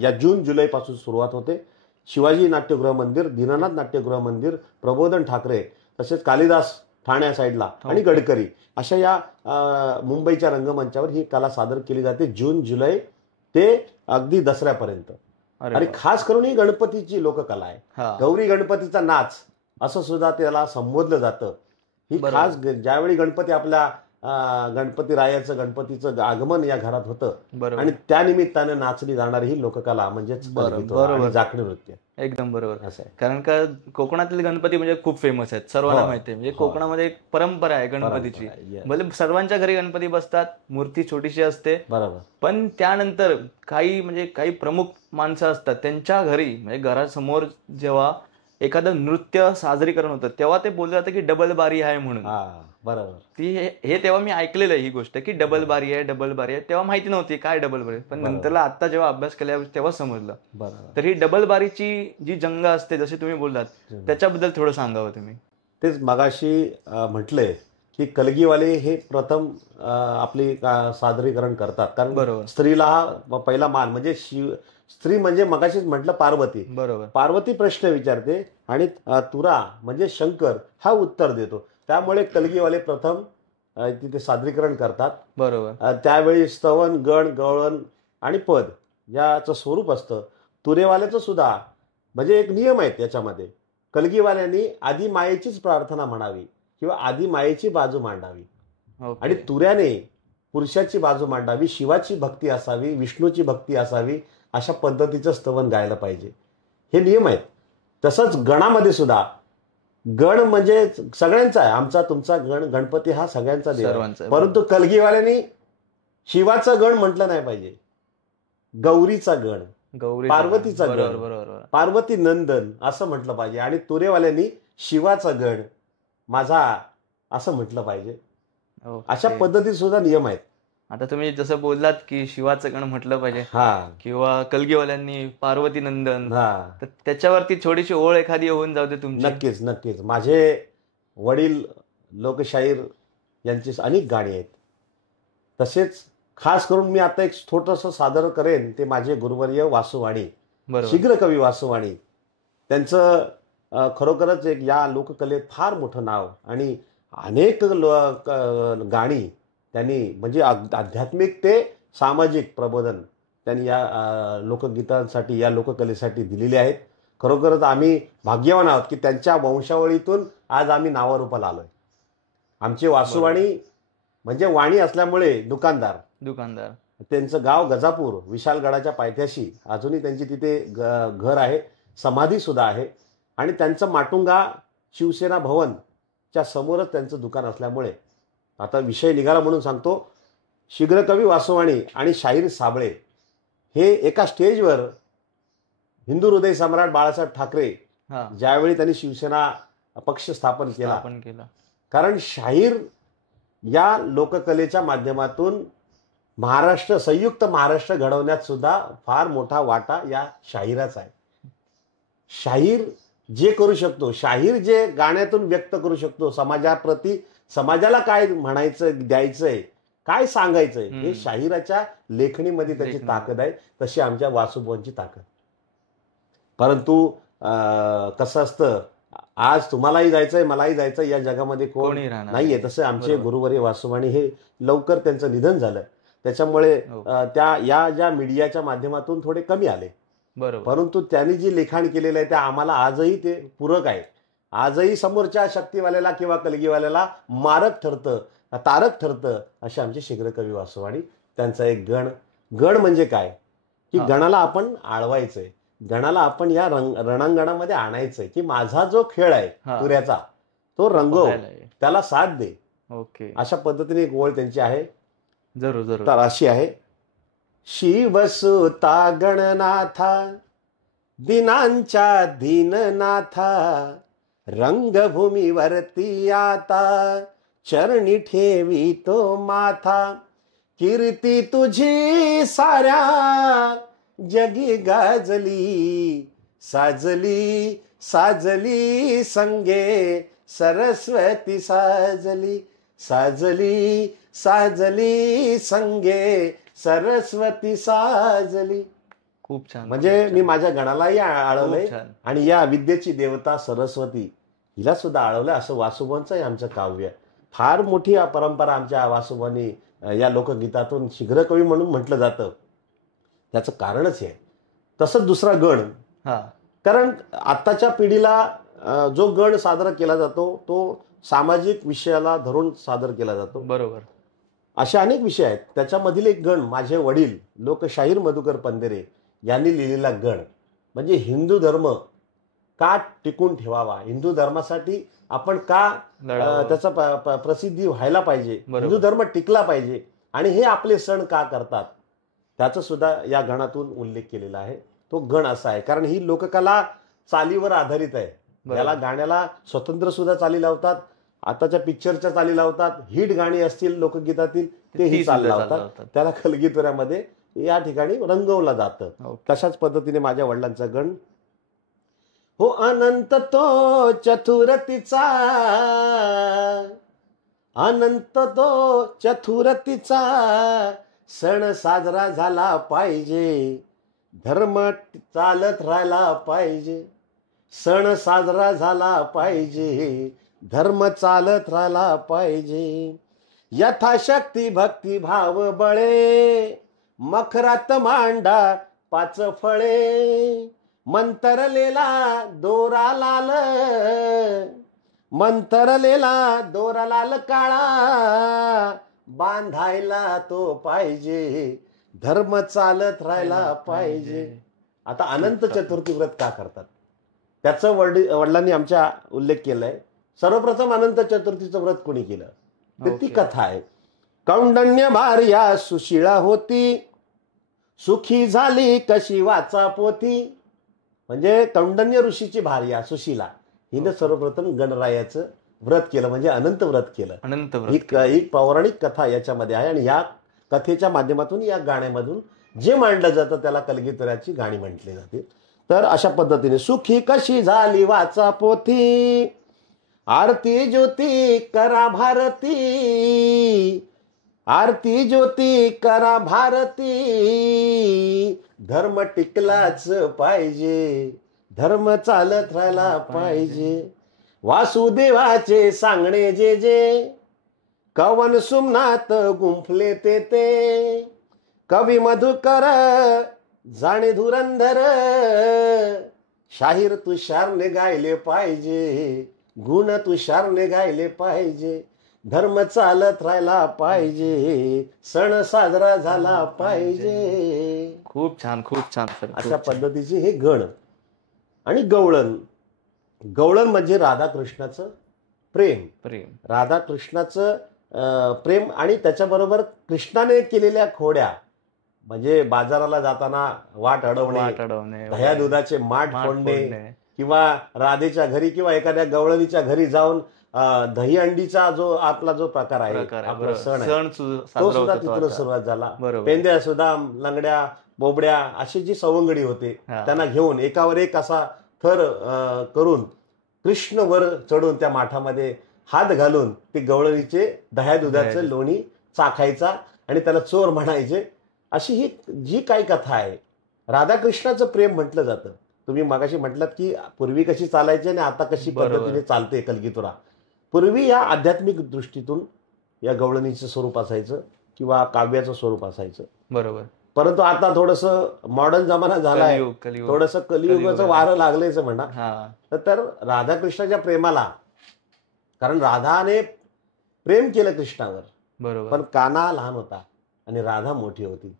या जून जुलैपासून सुरुवात होते. शिवाजी नाट्यगृह मंदिर, दीनानाथ नाट्यगृह मंदिर, प्रबोधन ठाकरे, तसेच कालिदास ठाण्या साईडला आणि गडकरी, अशा या मुंबईच्या रंगमंचावर ही कला सादर केली जाते जून जुलै ते अगदी दसऱ्यापर्यंत. आणि खास करून ही गणपतीची लोककला आहे. गौरी गणपतीचा नाच असं सुद्धा त्याला संबोधलं जातं. ही खास ज्यावेळी गणपती आपल्या गणपती रायाचं गणपतीचं आगमन या घरात होतं बरोबर. आणि त्या निमित्ताने नाचली जाणारी ही लोककला म्हणजेच बरोबर. जाखणी नृत्य एकदम बरोबर. असं आहे. कारण का कोकणातील गणपती म्हणजे खूप फेमस आहेत, सर्वांना माहिती आहे. म्हणजे कोकणामध्ये एक परंपरा आहे गणपतीची. भले सर्वांच्या घरी गणपती बसतात, मूर्ती छोटीशी असते, बरोबर, पण त्यानंतर काही प्रमुख माणसं असतात त्यांच्या घरी, म्हणजे घरासमोर जेव्हा एखादं नृत्य साजरीकरण होतं तेव्हा ते बोललं जातं की डबल बारी आहे म्हणून. बरोबर. हे तेव्हा मी ऐकलेलं आहे ही गोष्ट की डबल बारी आहे, डबल बारी आहे. तेव्हा माहिती नव्हती काय डबल बारी, पण नंतरला आता जेव्हा अभ्यास केला तेव्हा समजलं. बरोबर. तर ही डबल बारीची जी जंग असते जसे तुम्ही बोललात त्याच्याबद्दल थोडं सांगावं तुम्ही. तेच मगाशी म्हटलंय की कलगीवाले हे प्रथम आपली सादरीकरण करतात, कारण स्त्रीला हा पहिला मान म्हणजे स्त्री म्हणजे मगाशीच म्हटलं पार्वती. बरोबर. पार्वती प्रश्न विचारते आणि तुरा म्हणजे शंकर हा उत्तर देतो. त्यामुळे कलगीवाले प्रथम तिथे सादरीकरण करतात. बरोबर. त्यावेळी स्तवन, गण, गवळण आणि पद याचं स्वरूप असतं. तुरेवाल्याचं सुद्धा म्हणजे एक नियम आहे त्याच्यामध्ये. कलगीवाल्यांनी आधी मायेचीच प्रार्थना म्हणावी किंवा आधी मायेची बाजू मांडावी आणि तुऱ्याने पुरुषाची बाजू मांडावी, शिवाची भक्ती असावी, विष्णूची भक्ती असावी, अशा पद्धतीचं स्तवन गायला पाहिजे. हे नियम आहेत. तसंच गणामध्ये सुद्धा गण म्हणजे सगळ्यांचा आहे, आमचा तुमचा गण, गणपती हा सगळ्यांचा देव आहे. परंतु कलगीवाल्यांनी शिवाचा गण म्हटलं नाही पाहिजे, गौरीचा गण, पार्वतीचा गण, पार्वती नंदन असं म्हटलं पाहिजे. आणि तुरेवाल्यांनी शिवाचा गण माझा असं म्हटलं पाहिजे. अशा पद्धती सुद्धा नियम आहेत. आता तुम्ही जसं बोललात की शिवाचं गण म्हटलं पाहिजे किंवा कलगीवाल्यांनी पार्वती नंदन, तर त्याच्यावरती थोडीशी ओळ एखादी होऊन जाऊ दे तुमची. नक्कीच नक्कीच. माझे वडील लोकशाहीर यांची अनेक गाणी आहेत. तसेच खास करून मी आता एक छोटंसं सादर करेन, ते माझे गुरुवर्य वासुवाणी, शीघ्र कवी वासुवाणी. त्यांचं खरोखरच एक या लोककलेत फार मोठं नाव आणि अनेक गाणी त्यांनी म्हणजे आध्यात्मिक ते सामाजिक प्रबोधन त्यांनी या लोकगीतांसाठी, या लोककलेसाठी दिलेले आहेत. खरोखरच आम्ही भाग्यवान आहोत की त्यांच्या वंशावळीतून आज आम्ही नावारूपाला आलोय. आमचे वासुवाणी म्हणजे वाणी असल्यामुळे दुकानदार. त्यांचं गाव गजापूर, विशालगडाच्या पायथ्याशी. अजूनही त्यांची तिथे घर आहे, समाधी सुद्धा आहे. आणि त्यांचं माटुंगा शिवसेना भवनच्या समोरच त्यांचं दुकान असल्यामुळे आता विषय निघाला म्हणून सांगतो. शीघ्रकवी वासुवाणी आणि शाहीर साबळे हे एका स्टेजवर हिंदू हृदय सम्राट बाळासाहेब ठाकरे ज्यावेळी त्यांनी शिवसेना पक्ष स्थापन केला, कारण शाहीर या लोककलेच्या माध्यमातून संयुक्त महाराष्ट्र घडवण्यात सुद्धा फार मोठा वाटा या शाहिराचा आहे. शाहीर जे करू शकतो, शाहीर जे गाण्यातून व्यक्त करू शकतो, समाजाप्रती समाजाला काय म्हणायचं, द्यायचंय, काय सांगायचंय, हे शाहिराच्या लेखणीमध्ये त्याची ताकद आहे. तशी आमच्या वासुभाऊंची ताकद. परंतु कसं असतं, आज तुम्हालाही जायचंय, मलाही जायचंय, या जगामध्ये कोण नाहीये. तसं आमचे गुरुवर्य वासुवाणी हे लवकर त्यांचं निधन झालं. त्याच्यामुळे या ज्या मीडियाच्या माध्यमातून थोडे कमी आले. परंतु त्यांनी जी लिखाण केलेलं आहे ते आम्हाला आजही ते पूरक आहे. आजही समोरच्या शक्तीवाल्याला किंवा कलगीवाल्याला मारक ठरतं, तारक ठरतं. असे आमचे शीघ्रकवी वासुवाणी. त्यांचा एक गण म्हणजे काय की गणाला आपण आळवायचंय, गणाला आपण या रणांगणामध्ये आणायचंय की माझा जो खेळ आहे तुऱ्याचा तो रंगव, त्याला साथ दे. अशा पद्धतीने एक ओळ त्यांची आहे. जरूर. तर अशी आहे. शिवसुता गणनाथा, दिनांच्या दीननाथा, रंगभूमीवरती आता चरणी ठेवी तो माथा. कीर्ती तुझी साऱ्या जगी गाजली, साजली साजली संगे सरस्वती साजली, साजली साजली संगे सरस्वती साजली. खूप छान. म्हणजे मी माझ्या गणालाही आळवलंय आणि या विद्येची देवता सरस्वती हिला सुद्धा आळवलंय. असं वासुभाऊंचं आहे आमचं काव्य. फार मोठी परंपरा आमच्या वासुभाऊंनी या लोकगीतातून शीघ्रकवी म्हणून म्हटलं जातं. त्याचं कारणच आहे. तसंच दुसरा गण, कारण आत्ताच्या पिढीला जो गण सादर केला जातो तो सामाजिक विषयाला धरून सादर केला जातो. बरोबर. असे अनेक विषय आहेत. त्याच्यामधील एक गण माझे वडील लोकशाहीर मधुकर पंधेरे यांनी लिहिलेला गण म्हणजे हिंदू धर्म का टिकून ठेवावा, हिंदू धर्मासाठी आपण का त्याचा प्रसिद्धी व्हायला पाहिजे, हिंदू धर्म टिकला पाहिजे आणि हे आपले सण का करतात, त्याचा सुद्धा या गणातून उल्लेख केलेला आहे. तो गण असा आहे कारण ही लोककला चालीवर आधारित आहे. याला गाण्याला स्वतंत्र सुद्धा चाली लावतात, आताच्या पिक्चरच्या चाली लावतात, हिट गाणी असतील लोकगीतातील तेही चाली लावतात. त्याला कलगीतुऱ्यामध्ये या ठिकाणी रंगवलं जातं. तशाच पद्धतीने माझ्या वडिलांचा गण हो अनंत तो चतुरतीचा, अनंत तो चतुरतीचा सण साजरा झाला पाहिजे, धर्म चालत राहिला पाहिजे, सण साजरा झाला पाहिजे, धर्म चालत राहिला पाहिजे, यथाशक्ती भक्ती भाव बळे, मखरात मांडा 5 फळे, मंतरलेला दोरा लाल, मंतरलेला दोरा लाल काळा, बांधायला तो पाहिजे, धर्म चालत राहायला पाहिजे. आता अनंत चतुर्थी व्रत का करतात त्याचं वडिलांनी आमच्या उल्लेख केलाय. सर्वप्रथम अनंत चतुर्थीचं व्रत कोणी केलं तर ती कथा आहे. कौंडण्य भार्या सुशिळा होती, सुखी झाली कशी वाचा पोथी. म्हणजे कौंडण्य ऋषीची भार्या सुशीला हिने सर्वप्रथम गणरायाचं व्रत केलं म्हणजे अनंत व्रत केलं. अनंत ही पौराणिक कथा याच्यामध्ये आहे आणि या कथेच्या माध्यमातून या गाण्यामधून जे मांडलं जातं त्याला कलगीतुऱ्याची गाणी म्हटली जाते. तर अशा पद्धतीने सुखी कशी झाली वाचा पोथी, आरती ज्योती करा भारती, आरती ज्योती करा भारती, धर्म टिकलाच पाहिजे, धर्म चालत राहिला पाहिजे, वासुदेवाचे सांगणे जे जे, कवन सुमनात गुंफले ते, कवी मधुकर जाणे धुरंधर, शाहीर तुषारने गायले पाहिजे, गुण तुषारने गायले पाहिजे, धर्म चालत राहिला पाहिजे, सण साजरा झाला पाहिजे. खूप छान, खूप छान सर. अशा पद्धतीचे हे गण. आणि गवळण, गवळण म्हणजे राधाकृष्णाचं प्रेम, राधाकृष्णाचं प्रेम आणि त्याच्याबरोबर कृष्णाने केलेल्या खोड्या म्हणजे बाजाराला जाताना वाट अडवणे, दह्या दुधाचे माठ फोडणे किंवा राधेच्या घरी किंवा एखाद्या गवळणीच्या घरी जाऊन दही अंडीचा जो आपला जो प्रकार आहे आपला सण आहे तो सुद्धा तिथून सुरुवात झाला. पेंद्या सुदाम लंगड्या बोबड्या अशी जी सवंगडी होते त्यांना घेऊन एकावर एक असा थर करून कृष्ण वर चढून त्या माठामध्ये हात घालून ते गवळणीचे दह्या दुधाचं लोणी चाखायचा आणि त्याला चोर म्हणायचे. अशी ही जी काही कथा आहे राधाकृष्णाचं प्रेम म्हटलं जातं. तुम्ही मगाशी म्हटलात की पूर्वी कशी चालायची आणि आता कशी पद्धतीने चालते कलगीतुरा. पूर्वी या आध्यात्मिक दृष्टीतून या गवळणीचं स्वरूप असायचं किंवा काव्याचं स्वरूप असायचं. बरोबर. परंतु आता थोडंसं मॉडर्न जमाना झालाय, थोडंसं कलियुगाचं वारं लागलंयच म्हणा. तर राधाकृष्णाच्या प्रेमाला, कारण राधाने प्रेम केलं कृष्णावर, बरोबर, पण कान्हा लहान होता आणि राधा मोठी होती.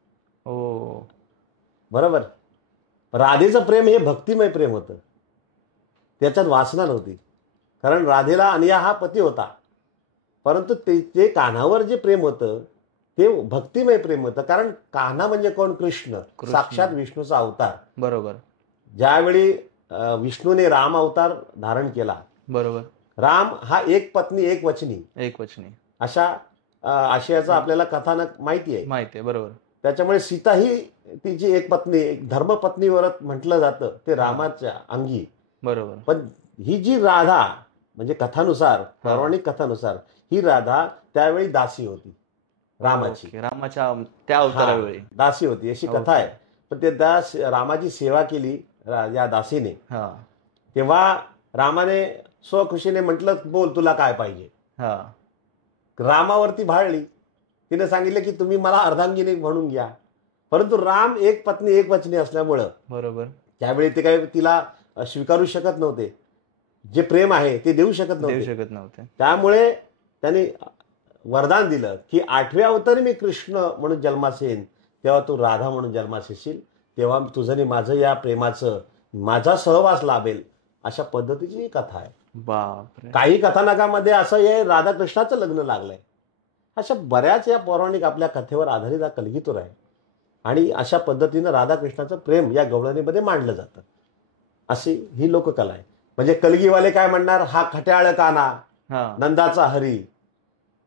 बरोबर. राधेचं प्रेम हे भक्तिमय प्रेम होतं, त्याच्यात वासना नव्हती. कारण राधेला अनिया हा पती होता, परंतु ते कान्हावर जे प्रेम होतं ते भक्तिमय प्रेम होतं. कारण कान्हा म्हणजे कोण? कृष्ण, साक्षात विष्णूचा अवतार. बरोबर. ज्यावेळी विष्णूने राम अवतार धारण केला, बरोबर, राम हा एक पत्नी एक वचनी अशा आशयाचा आपल्याला कथानक माहिती आहे. बरोबर. त्याच्यामुळे सीता ही तिची एक पत्नी, एक धर्मपत्नीवर म्हटलं जातं ते रामाच्या अंगी. बरोबर. पण ही जी राधा म्हणजे कथानुसार, पौराणिक कथानुसार ही राधा त्यावेळी दासी होती रामाची. रामाच्या त्या अवतारावेळी दासी होती अशी कथा आहे. पण ते रामाची सेवा केली या दासीने, तेव्हा रामाने स्वखुशीने म्हटलं बोल तुला काय पाहिजे. रामावरती भाळली, तिने सांगितलं की तुम्ही मला अर्धांगिनी म्हणून घ्या. परंतु राम एक पत्नी एक वचनी असल्यामुळं, बरोबर, त्यावेळी ते काही तिला स्वीकारू शकत नव्हते. जे प्रेम आहे ते देऊ शकत देऊ नव्हते. शकत नव्हते. त्यामुळे त्यांनी वरदान दिलं की 8व्या अवतारी मी कृष्ण म्हणून जन्मास येईन, तेव्हा तू राधा म्हणून जन्मास येशील, तेव्हा तुझं आणि माझं या प्रेमाचं माझा सहवास लाभेल. अशा पद्धतीची ही कथा आहे. बापरे. काही कथानकामध्ये असं हे राधाकृष्णाचं लग्न लागलंय. अशा बऱ्याच या पौराणिक आपल्या कथेवर आधारित हा कलगीतूर आहे. आणि अशा पद्धतीनं राधाकृष्णाचं प्रेम या गवळणीमध्ये मांडलं जातं. अशी ही लोककला आहे. म्हणजे कलगीवाले काय म्हणणार, हा खट्याळ काना हा नंदाचा हरी,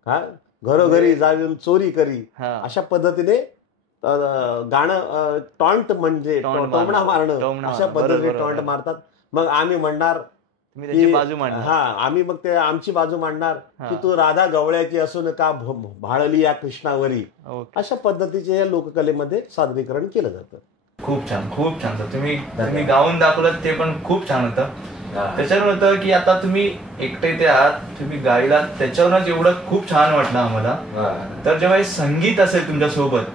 हा घरोघरी जाऊन चोरी करी, हा अशा पद्धतीने गाणं टॉन्ट म्हणजे टोमणा मारणं, टोमणा अशा मारणं. पद्धतीने बरोबर, टॉन्ट बरोबर. मारतात. मग आम्ही म्हणणार तुम्ही त्याची की बाजू मांडणार. हा आम्ही मग ते आमची बाजू मांडणार हा. की तू राधा गवळ्याची असून का भाळली या कृष्णावरी. ओके. अशा पद्धतीचे या लोककलेमध्ये सादरीकरण केलं जातं. खूप छान, खूप छान सर. तुम्ही गाऊन दाखवलं ते पण खूप छान होतं. त्याच्यावर होतं की आता तुम्ही एकटे ते आहात, तुम्ही गायला, त्याच्यावरच एवढं खूप छान वाटलं आम्हाला. तर जेव्हा हे संगीत असेल तुमच्या सोबत,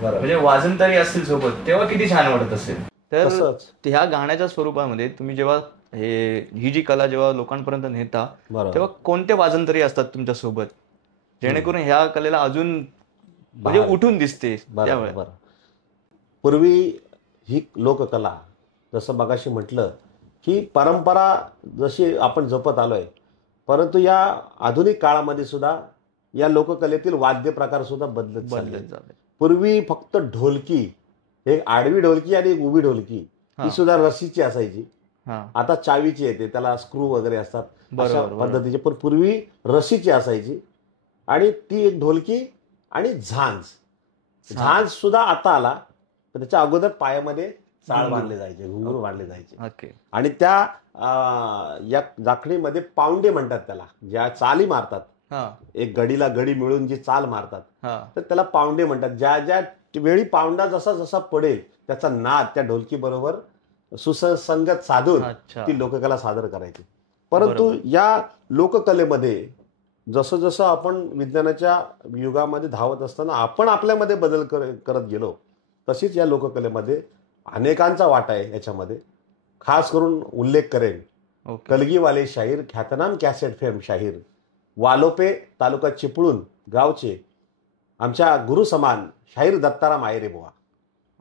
म्हणजे वाजंत्री असतील सोबत, तेव्हा किती छान वाटत असेल. तर तसंच. ह्या गाण्याच्या स्वरूपामध्ये तुम्ही जेव्हा ही जी कला जेव्हा लोकांपर्यंत नेता, बरोबर. तेव्हा कोणते वाजंत्री असतात तुमच्या सोबत, जेणेकरून ह्या कलेला अजून म्हणजे बहार. उठून दिसते. त्यामुळे बरं. पूर्वी ही लोककला, जसं मगाशी म्हटलं की परंपरा जशी आपण जपत आलोय, परंतु या आधुनिक काळामध्ये सुद्धा या लोककलेतील वाद्य प्रकार सुद्धा बदलत चालले. झाले. पूर्वी फक्त ढोलकी, एक आडवी ढोलकी आणि एक उभी ढोलकी, हा. ती सुद्धा रस्सीची असायची. हा आता चावीची येते, त्याला स्क्रू वगैरे असतात. बरोबर, अशा बरोबर. पद्धतीचे. पण पूर्वी रस्सीची असायची आणि ती एक ढोलकी आणि झांज सुद्धा आता आला, पण त्याच्या अगोदर पायामध्ये चाळ घुंगरू. बांधले जायचे, घुंगरू बांधले जायचे. ओके. आणि त्या या जाखणीमध्ये पाऊंडे म्हणतात त्याला, ज्या चाली मारतात, हा एक गडीला गडी मिळून जी चाल मारतात, हा तर त्याला पाऊंडे म्हणतात. ज्या ज्या वेळी पाऊंडा जसा जसा पडेल त्याचा नाद त्या ढोलकी बरोबर सुसंगत साधून अच्छा. ती लोककला सादर करायची. परंतु बरोबर. या लोककलेमध्ये जसं जसं आपण विज्ञानाच्या युगामध्ये धावत असताना आपण आपल्यामध्ये बदल करत गेलो, तशीच या लोककलेमध्ये अनेकांचा वाटा आहे. याच्यामध्ये खास करून उल्लेख करेन ओके. कलगीवाले शाहीर, ख्यातनाम कॅसेट फेम शाहीर, वालोपे तालुका चिपळूण गावचे आमच्या गुरु समान शाहीर दत्ताराम आयरे बुवा.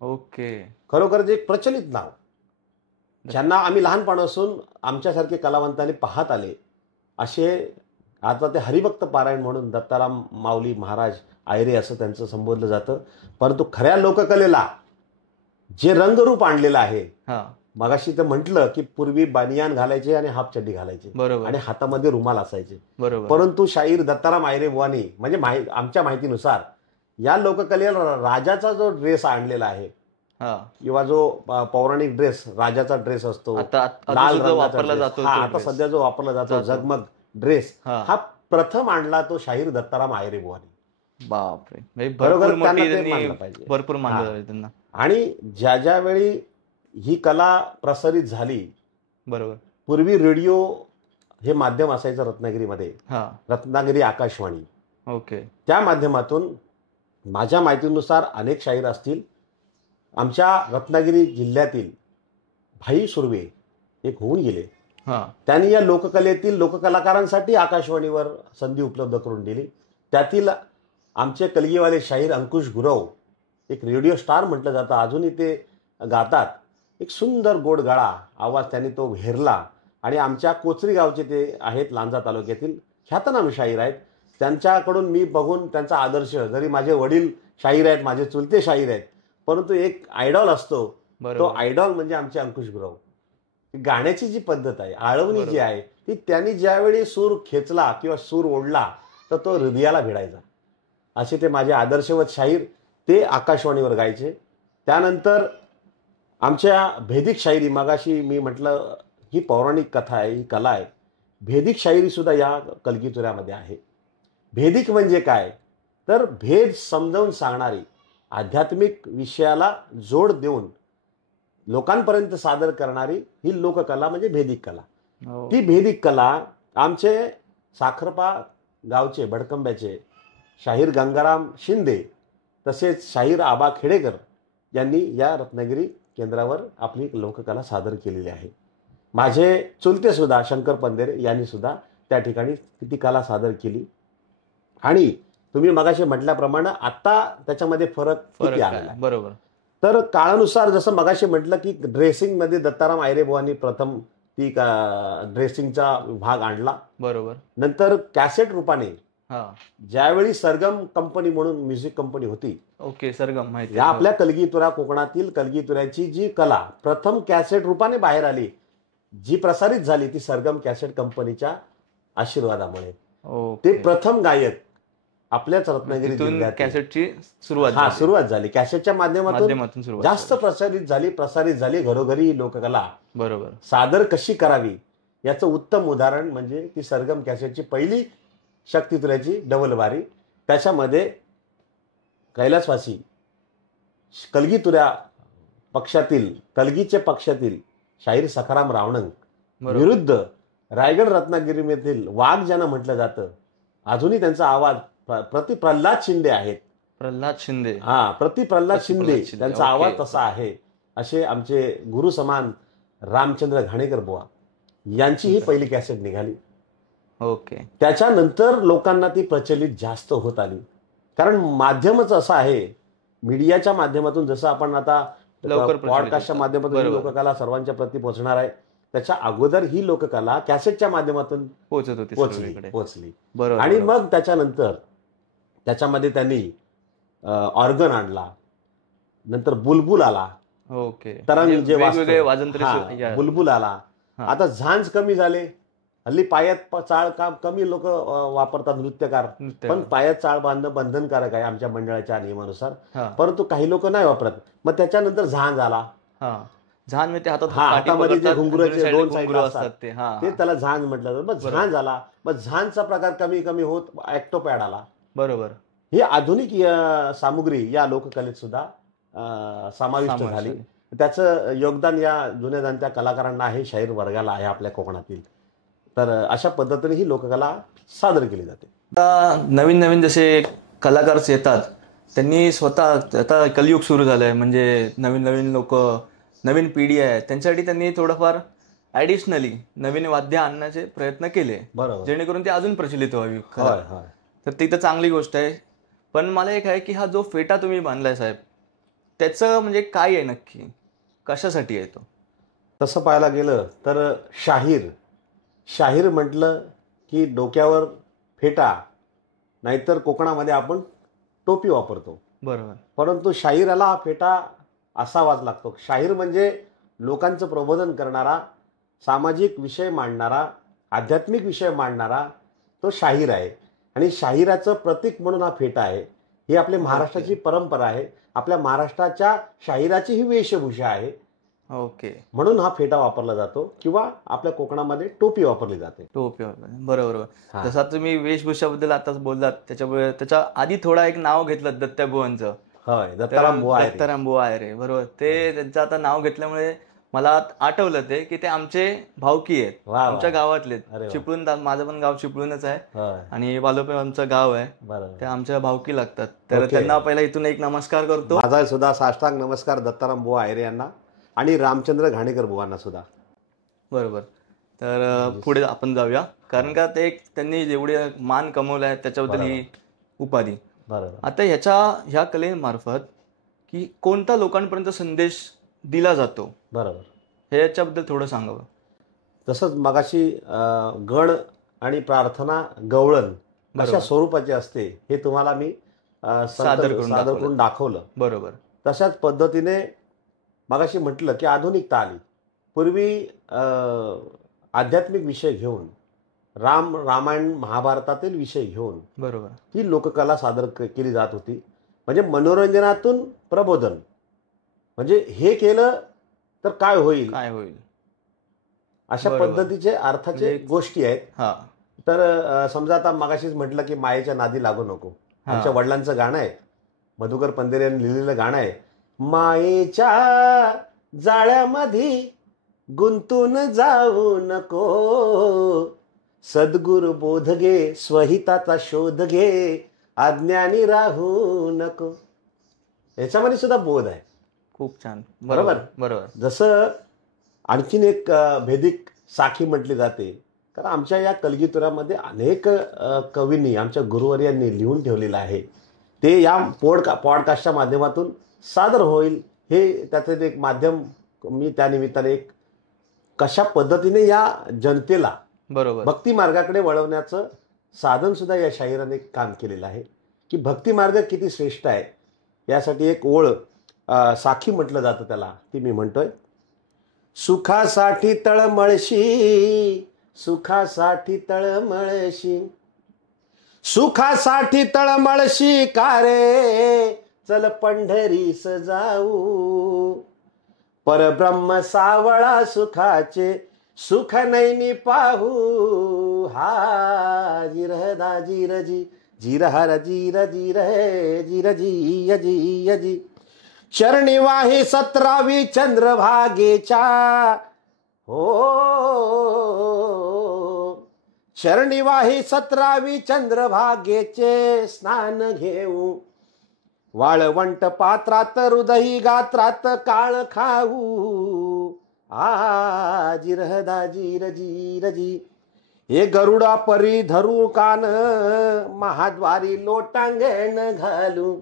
ओके. खरोखर जे एक प्रचलित नाव, ज्यांना आम्ही लहानपणापासून आमच्यासारखे कलावंतांनी पाहत आले, असे आता ते हरिभक्त पारायण म्हणून दत्ताराम माऊली महाराज आयरे असं त्यांचं संबोधलं जातं. परंतु खऱ्या लोककलेला जे रंगरूप आणलेलं आहे, हा मगाशी तर म्हटलं की पूर्वी बानियान घालायचे आणि हाफ चड्डी घालायचे बरोबर. आणि हातामध्ये रुमाल असायचे. बरोबर. परंतु शाहीर दत्ताराम आयरे बुवानी, म्हणजे आमच्या माहितीनुसार या लोककलेला राजाचा जो ड्रेस आणलेला आहे, हा किंवा जो पौराणिक ड्रेस, राजाचा ड्रेस असतो, आता लाल सुद्धा रंगाचा वापरला ड्रेस, जातो. हा तो आता dress. सध्या जो वापरला जातो जातो. झगमग ड्रेस, हा. हा प्रथम आणला तो शाहीर दत्ताराम आयरे बुवानी. बापरे. म्हणजे बरोबर, भरपूर त्यांना मोठी ते त्यांनी मानलं पाहिजे. भरपूर मानलं हा. जातं त्यांना. आणि ज्या ज्या वेळी ही कला प्रसारित झाली, बरोबर. पूर्वी रेडिओ हे माध्यम असायचं रत्नागिरीमध्ये, हा रत्नागिरी आकाशवाणी, ओके. त्या माध्यमातून माझ्या माहितीनुसार अनेक शाहीर असतील. आमच्या रत्नागिरी जिल्ह्यातील भाई सुर्वे एक होऊन गेले, हा त्यांनी या लोककलेतील लोककलाकारांसाठी आकाशवाणीवर संधी उपलब्ध करून दिली. त्यातील आमचे कलगीवाले शाहीर अंकुश गुरव, एक रेडिओ स्टार म्हटलं जातं, अजूनही ते गातात. एक सुंदर गोड गळा आवाज त्यांनी तो हेरला. आणि आमच्या कोचरी गावचे ते आहेत, लांजा तालुक्यातील ख्यातनाम शाहीर आहेत. त्यांच्याकडून मी बघून त्यांचा आदर्श, जरी माझे वडील शाहीर आहेत, माझे चुलते शाहीर आहेत, परंतु एक आयडॉल असतो, तो बरोबर. आयडॉल म्हणजे आमचे अंकुश गुरव. गाण्याची जी पद्धत आहे, आळवणी जी बरोबर. आहे, ती त्यांनी ज्यावेळी सूर खेचला किंवा सूर ओढला तर तो हृदयाला भिडायचा. असे ते माझे आदर्शवत शाहीर, ते आकाशवाणीवर गायचे. त्यानंतर आमच्या भेदिक शायरी, मगाशी मी म्हटलं ही पौराणिक कथा आहे, ही कला आहे. भेदिक शायरी सुद्धा या कलगीतुऱ्यामध्ये आहे. भेदिक म्हणजे काय, तर भेद समजावून सांगणारी, आध्यात्मिक विषयाला जोड देऊन लोकांपर्यंत सादर करणारी ही लोककला म्हणजे भेदिक कला. हो. ती भेदिक कला आमचे साखरपा गावचे भडकंब्याचे शाहीर गंगाराम शिंदे, तसेच शाहीर आबा खेडेकर यांनी या रत्नागिरी केंद्रावर आपली लोककला सादर केलेली आहे. माझे चुलते सुद्धा शंकर पंधेरे यांनी सुद्धा त्या ठिकाणी ती कला सादर केली. आणि तुम्ही मगाशी म्हटल्याप्रमाणे आता त्याच्यामध्ये फरक किती आलेला आहे. बरोबर. तर काळानुसार जसं मगाशी म्हटलं की ड्रेसिंगमध्ये दत्ताराम आयरेबुवांनी प्रथम ती ड्रेसिंगचा भाग आणला. बरोबर. नंतर कॅसेट रूपाने हा. ज्यावेळी सरगम कंपनी म्हणून म्युझिक कंपनी होती, ओके, सरगम माहिती या आपल्या कलगीतुरा कोकणातील कलगीतुऱ्याची जी कला प्रथम कॅसेट रूपाने बाहेर आली, जी प्रसारित झाली, ती सरगम कॅसेट कंपनीच्या आशीर्वादामुळे. ते प्रथम गायक आपल्याच रत्नागिरी जिल्ह्यात कॅसेटची सुरुवात सुरुवात झाली. कॅसेटच्या माध्यमातून सुरुवात जास्त प्रसारित झाली घरोघरी ही लोककला. बरोबर. सादर कशी करावी याचं उत्तम उदाहरण म्हणजे ती सरगम कॅसेटची पहिली शक्तितुऱ्याची डबल बारी. त्याच्यामध्ये कैलासवासी कलगीतुऱ्या पक्षातील कलगीच्या पक्षातील शाहीर सखाराम रावणंग विरुद्ध रायगड रत्नागिरीमधील वाघ ज्यांना म्हटलं जातं, अजूनही त्यांचा आवाज प्रति प्रल्हाद शिंदे आहेत. प्रल्हाद शिंदे. प्रति प्रल्हाद शिंदे त्यांचा आवाज तसा आहे. असे आमचे गुरु समान रामचंद्र घाणेकर बुवा यांची ही पहिली कॅसेट निघाली. ओके. त्याच्यानंतर लोकांना ती प्रचलित जास्त होत आली. कारण माध्यमच असं आहे, मीडियाच्या माध्यमातून जसं आपण आता पॉडकास्टच्या माध्यमातून ही लोककला सर्वांच्या प्रती पोहोचणार आहे, त्याच्या अगोदर ही लोककला कॅसेटच्या माध्यमातून पोहोचली. आणि मग त्याच्यानंतर त्याच्यामध्ये त्यांनी ऑर्गन आणला, नंतर बुलबुल आला. ओके. तरंग जे बुलबुल आला. आता झांज कमी झाले, हल्ली पायात चाळ काम कमी लोक वापरतात नृत्यकार, पण पायात चाळ बांधणं बंधनकारक आहे आमच्या मंडळाच्या नियमानुसार, परंतु काही लोक नाही वापरत. मग त्याच्यानंतर झांज आला. झांज म्हणजे हातामध्ये जे घुंगराचे दोन साईडला असतात ते त्याला झांज म्हटलं जातं. मग झांज आला. मग झांजचा प्रकार कमी कमी होत ॲक्टोपॅड आला. बरोबर. ही आधुनिक सामुग्री या लोककलेत सुद्धा समाविष्ट झाली. त्याचं योगदान या जुन्या जाणत्या कलाकारांना आहे, शाहीर वर्गाला आहे आपल्या कोकणातील. तर अशा पद्धतीने ही लोककला सादर केली जाते. नवीन नवीन जसे कलाकार येतात त्यांनी स्वतः, आता कलियुग सुरू झालंय म्हणजे नवीन नवीन लोक, नवीन पिढी आहे, त्यांच्यासाठी त्यांनी थोडंफार ॲडिशनली नवीन वाद्य आणण्याचे प्रयत्न केले, जेणेकरून ते अजून प्रचलित व्हावी. तर ती तर चांगली गोष्ट आहे. पण मला एक आहे की हा जो फेटा तुम्ही बांधलाय साहेब, त्याचं म्हणजे काय आहे नक्की, कशासाठी आहे तो? तसं पाहायला गेलं तर शाहीर म्हटलं की डोक्यावर फेटा, नाहीतर कोकणामध्ये आपण टोपी वापरतो. बरोबर. परंतु शाहिराला हा फेटा असावाच लागतो. शाहीर म्हणजे लोकांचं प्रबोधन करणारा, सामाजिक विषय मांडणारा, आध्यात्मिक विषय मांडणारा तो शाहीर आहे. आणि शाहिराचं प्रतीक म्हणून हा फेटा आहे. ही आपल्या महाराष्ट्राची परंपरा आहे. आपल्या महाराष्ट्राच्या शाहिराची ही वेशभूषा आहे. ओके. म्हणून हा फेटा वापरला जातो किंवा आपल्या कोकणामध्ये टोपी वापरली जाते. टोपी. बरोबर. जसा तुम्ही वेशभूषाबद्दल आताच बोललात, त्याच्यामुळे त्याच्या आधी थोडा एक नाव घेतलं दत्त्याबुवांचं. होय, दत्ताराम बुवा आहे रे. बरोबर. ते त्यांचं आता नाव घेतल्यामुळे मला आठवलं ते की ते आमचे भावकी आहेत, आमच्या गावातले. चिपळूण, माझं पण गाव चिपळूणच आहे आणि वालोपे आमचं गाव आहे. ते आमच्या भावकी लागतात. तर त्यांना पहिला इथून एक नमस्कार करतो. माझा सुद्धा साष्टांग नमस्कार दत्ताराम बुवा आयरे यांना आणि रामचंद्र घाणेकर बुवांना सुद्धा. बरोबर. तर पुढे आपण जाऊया, कारण का ते त्यांनी जेवढे मान कमवलाय त्याच्याबद्दल ही उपाधी. बरोबर. आता ह्या कलेमार्फत की कोणता लोकांपर्यंत संदेश दिला जातो, बरोबर, हे याच्याबद्दल थोडं सांगावं. तसंच मगाशी गण आणि प्रार्थना गवळण अशा स्वरूपाची असते हे तुम्हाला मी सादर करून दाखवलं. बरोबर. तशाच पद्धतीने मगाशी म्हटलं की आधुनिकता आली. पूर्वी आध्यात्मिक विषय घेऊन, रामायण महाभारतातील विषय घेऊन बरोबर ही लोककला सादर केली जात होती. म्हणजे मनोरंजनातून प्रबोधन, म्हणजे हे केलं तर काय होईल अशा पद्धतीचे अर्थाचे गोष्टी आहेत. तर समजा आता मगाशीच म्हटलं की मायेच्या नादी लागू नको, आमच्या वडिलांचं गाणं आहे, मधुकर पंधेरे यांनी लिहिलेलं गाणं आहे. मायेच्या जाळ्यामध्ये गुंतून जाऊ नको, सद्गुरु बोध घे, स्वहिताचा शोध घे, अज्ञानी राहू नको. याच्यामध्ये सुद्धा बोध आहे. खूप छान. बरोबर. बरोबर. जसं आणखीन एक भेदिक साखी म्हटली जाते. कारण आमच्या या कलगीतुरामध्ये अनेक कवींनी, आमच्या गुरुवर्यांनी लिहून ठेवलेलं आहे. ते या पॉडकास्टच्या माध्यमातून सादर होईल, हे त्याचं एक माध्यम. मी त्या निमित्ताने एक कशा पद्धतीने या जनतेला बरोबर भक्ती मार्गाकडे वळवण्याचं साधन सुद्धा या शाहिराने काम केलेलं आहे, की भक्ती मार्ग किती श्रेष्ठ आहे. यासाठी एक ओळ साखी म्हटलं जातं त्याला, ती मी म्हणतोय. सुखासाठी तळमळशी, सुखासाठी तळमळशी, सुखासाठी तळमळशी का रे, चल पंढरीस जाऊ. परब्रह्म सावळा सुखाचे, सुख नैनी पाहू. हा जिर दा जिर जी, जिर हर जिर जिर हे जिर जी यजी यजी. चरणी वाहे 17वी चंद्रभागेच्या, हो चरणी वाहे 17वी चंद्रभागेचे स्नान घेऊ. वाळवंट पात्रात हृदयी गात्रात काळ खाऊ. आ जिरहदा जिर जिर जी. हे गरुडा परी धरू कान, महाद्वारी लोटांगण घालू.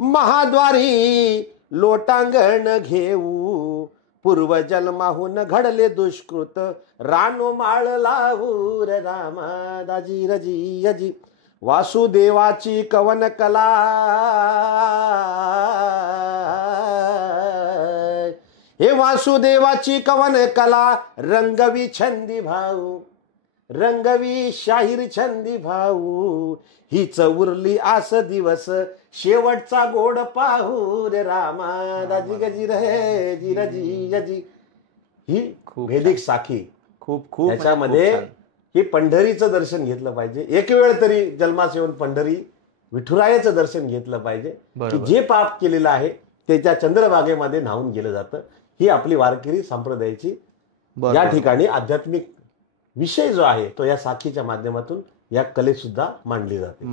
महाद्वारी लोटांगण घेऊ. पूर्वजन्माहून घडले दुष्कृत, रानो माळ लावू. रे रामा दाजी रजी यजी. वासुदेवाची कवन कला, हे वासुदेवाची कवन कला, रंगवी छंदी भाऊ. रंगवी शाहीर छंदी भाऊ. हीच उरली आस दिवस, शेवटचा गोड पाहू. रे रामा दाजी गजी रे जिर जी यजी. ही भेदिक साखी. खूप खूप याच्यामध्ये हे पंढरीचं दर्शन घेतलं पाहिजे. एक वेळ तरी जन्मास येऊन पंढरी विठुरायाचं दर्शन घेतलं पाहिजे, की जे पाप केलेलं आहे ते त्या चंद्रभागेमध्ये न्हावून गेलं जातं. ही आपली वारकरी संप्रदायाची या ठिकाणी आध्यात्मिक विषय जो आहे तो या साखीच्या माध्यमातून या कलेत सुद्धा मांडली जाते.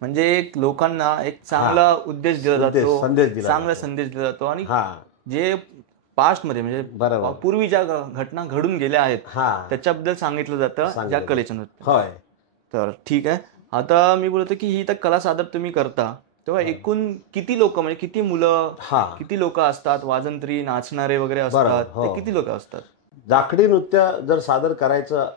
म्हणजे एक लोकांना एक चांगला उद्देश दिला जातो, चांगला संदेश दिला जातो. आणि जे पास्ट मध्ये म्हणजे पूर्वी ज्या घटना घडून गेल्या आहेत त्याच्याबद्दल सांगितलं जातं या कलेच्या नृत्य. होय. तर ठीक आहे. आता मी बोलतो की ही तर कला सादर तुम्ही करता, तेव्हा एकूण किती लोक, म्हणजे किती मुलं, किती लोक असतात, वाजंत्री, नाचणारे वगैरे असतात, ते किती लोक असतात? जाखडी नृत्य जर सादर करायचं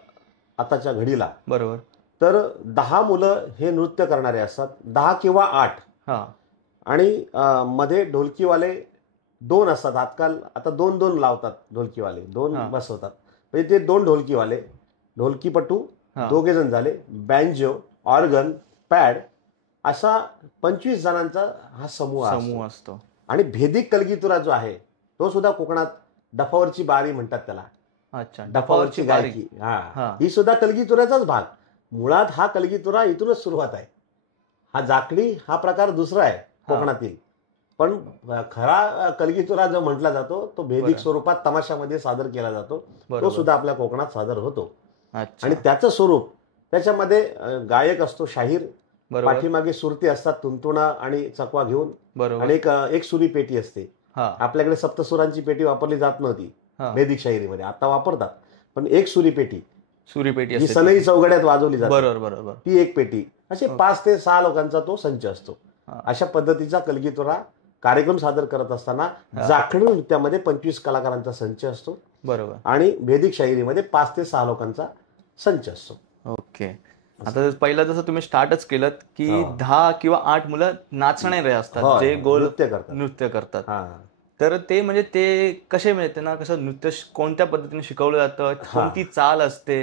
आताच्या घडीला, बरोबर, तर 10 मुलं हे नृत्य करणारे असतात, 10 किंवा 8. आणि मध्ये ढोलकीवाले 2 असतात. आजकाल आता 2-2 लावतात ढोलकीवाले, 2 बसवतात. म्हणजे ते 2 ढोलकीवाले, ढोलकीपटू 2 जण झाले, बँजो, ऑर्गन, पॅड, असा 25 जणांचा हा समूह असतो. आणि भेदिक कलगीतुरा जो आहे तो सुद्धा कोकणात डफावरची बारी म्हणतात त्याला. अच्छा, डफावरची गायकी, ही सुद्धा कलगीतुराचाच भाग. मुळात हा कलगीतुरा इथूनच सुरुवात आहे. हा जाकडी हा प्रकार दुसरा आहे कोकणातील. पण खरा कलगीतुरा जो म्हटला जातो तो भेदिक स्वरूपात तमाशामध्ये सादर केला जातो. तो सुद्धा आपल्या कोकणात सादर होतो. आणि त्याचं स्वरूप, त्याच्यामध्ये गायक असतो शाहीर, पाठीमागे सुरती असतात तुंतुणा आणि चकवा घेऊन, आणि एक सुरी पेटी असते. आपल्याकडे सप्तसुरांची पेटी वापरली जात नव्हती भेदिक शाहिरीमध्ये, आता वापरतात. पण एक सुरी पेटी जी सनई चौघड्यात वाजवली जाते, बरोबर, ती एक पेटी. असे 5 ते 6 लोकांचा तो संच असतो. अशा पद्धतीचा कलगीतुरा कार्यक्रम सादर करत असताना जाखडी नृत्यामध्ये 25 कलाकारांचा संच असतो, बरोबर, आणि भेदिक शाहिरीमध्ये 5 ते 6 लोकांचा संच असतो. ओके. आता पहिला जसं तुम्ही स्टार्टच केलं की 10 किंवा 8 मुलं नाचणारे असतात, जे गोल नृत्य करतात. तर ते म्हणजे ते कसे, म्हणजे त्यांना कसं नृत्य कोणत्या पद्धतीने शिकवलं जातं, कोणती चाल असते,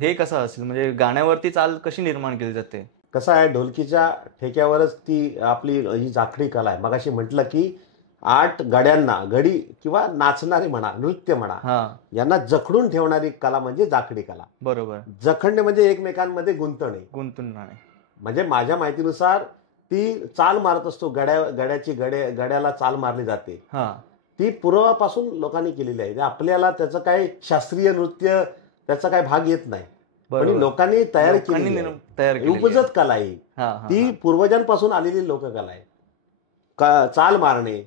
हे कसं असेल, म्हणजे गाण्यावरती चाल कशी निर्माण केली जाते? कसं आहे, ढोलकीच्या ठेक्यावरच ती आपली ही जाखडी कला आहे. मगाशी म्हटलं की 8 गड्यांना, गडी किंवा नाचणारे म्हणा, नृत्य म्हणा, यांना जखडून ठेवणारी कला म्हणजे जाखडी कला. बरोबर. जखडणे म्हणजे एकमेकांमध्ये गुंतणे. म्हणजे माझ्या माहितीनुसार ती चाल मारत असतो, गड्याला चाल मारली जाते. ती पूर्वापासून लोकांनी केलेली आहे. आपल्याला त्याचं काही शास्त्रीय नृत्य त्याचा काही भाग येत नाही, पण लोकांनी तयार केली उपजत कला आहे. ती पूर्वजांपासून आलेली लोककला आहे. चाल मारणे,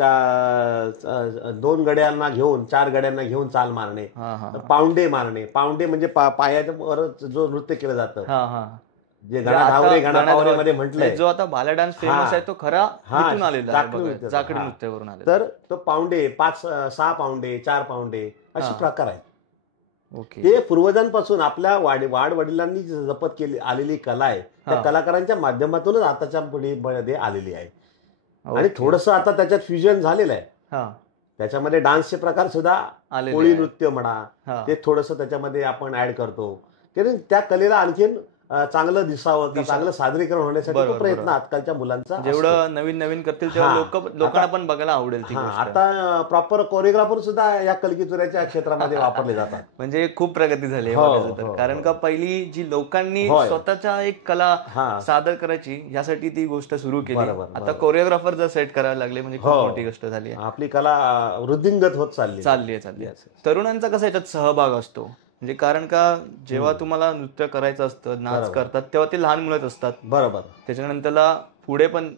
2 गड्यांना घेऊन 4 गड्यांना घेऊन चाल मारणे, पाऊंडे मारणे. पाऊंडे म्हणजे पायाच्या वर जो नृत्य केलं जातं, जे गणाधावरे गणापावरेमध्ये म्हटलंय, जो आता भाला डान्स फेमस आहे तो खरा इथून आलेला आहे, जाखडी नृत्यावरून आलेला. तर तो पाऊंडे 6 पाऊंडे 4 पाऊंडे असे प्रकार आहेत. ते पूर्वजांपासून आपल्या वाडवडिलांनी जपत केली आलेली कला आहे, त्या कलाकारांच्या माध्यमातूनच आताच्या पिढीमध्ये आलेली आहे. आणि थोडंसं आता त्याच्यात फ्युजन झालेलं आहे. त्याच्यामध्ये डान्सचे प्रकार सुद्धा, कोळी नृत्य म्हणा, ते थोडंसं त्याच्यामध्ये आपण ऍड करतो. त्या कलेला आणखीन चांगलं दिसावं, चांगलं सादरीकरण होण्यासाठी तो प्रयत्न आजकालच्या मुलांचा. जेवढं नवीन नवीन करतील तेव्हा लोकांना पण बघायला आवडेल. आता प्रॉपर कोरिओग्राफर सुद्धा या कलगीतुऱ्याच्या क्षेत्रामध्ये वापरले जातात. म्हणजे खूप प्रगती झाली आहे. कारण का पहिली जी लोकांनी स्वतःच्या एक कला सादर करायची यासाठी ती गोष्ट सुरू केली. आता कोरिओग्राफर जर सेट करायला लागले म्हणजे खूप मोठी गोष्ट झाली आहे. आपली कला वृद्धिंगत होत चालली आहे. तरुणांचा कसा याच्यात सहभाग असतो म्हणजे, कारण का जेव्हा तुम्हाला नृत्य करायचं असतं, नाच करतात, तेव्हा ते लहान मुलंच असतात. बरोबर. त्याच्यानंतर पुढे पण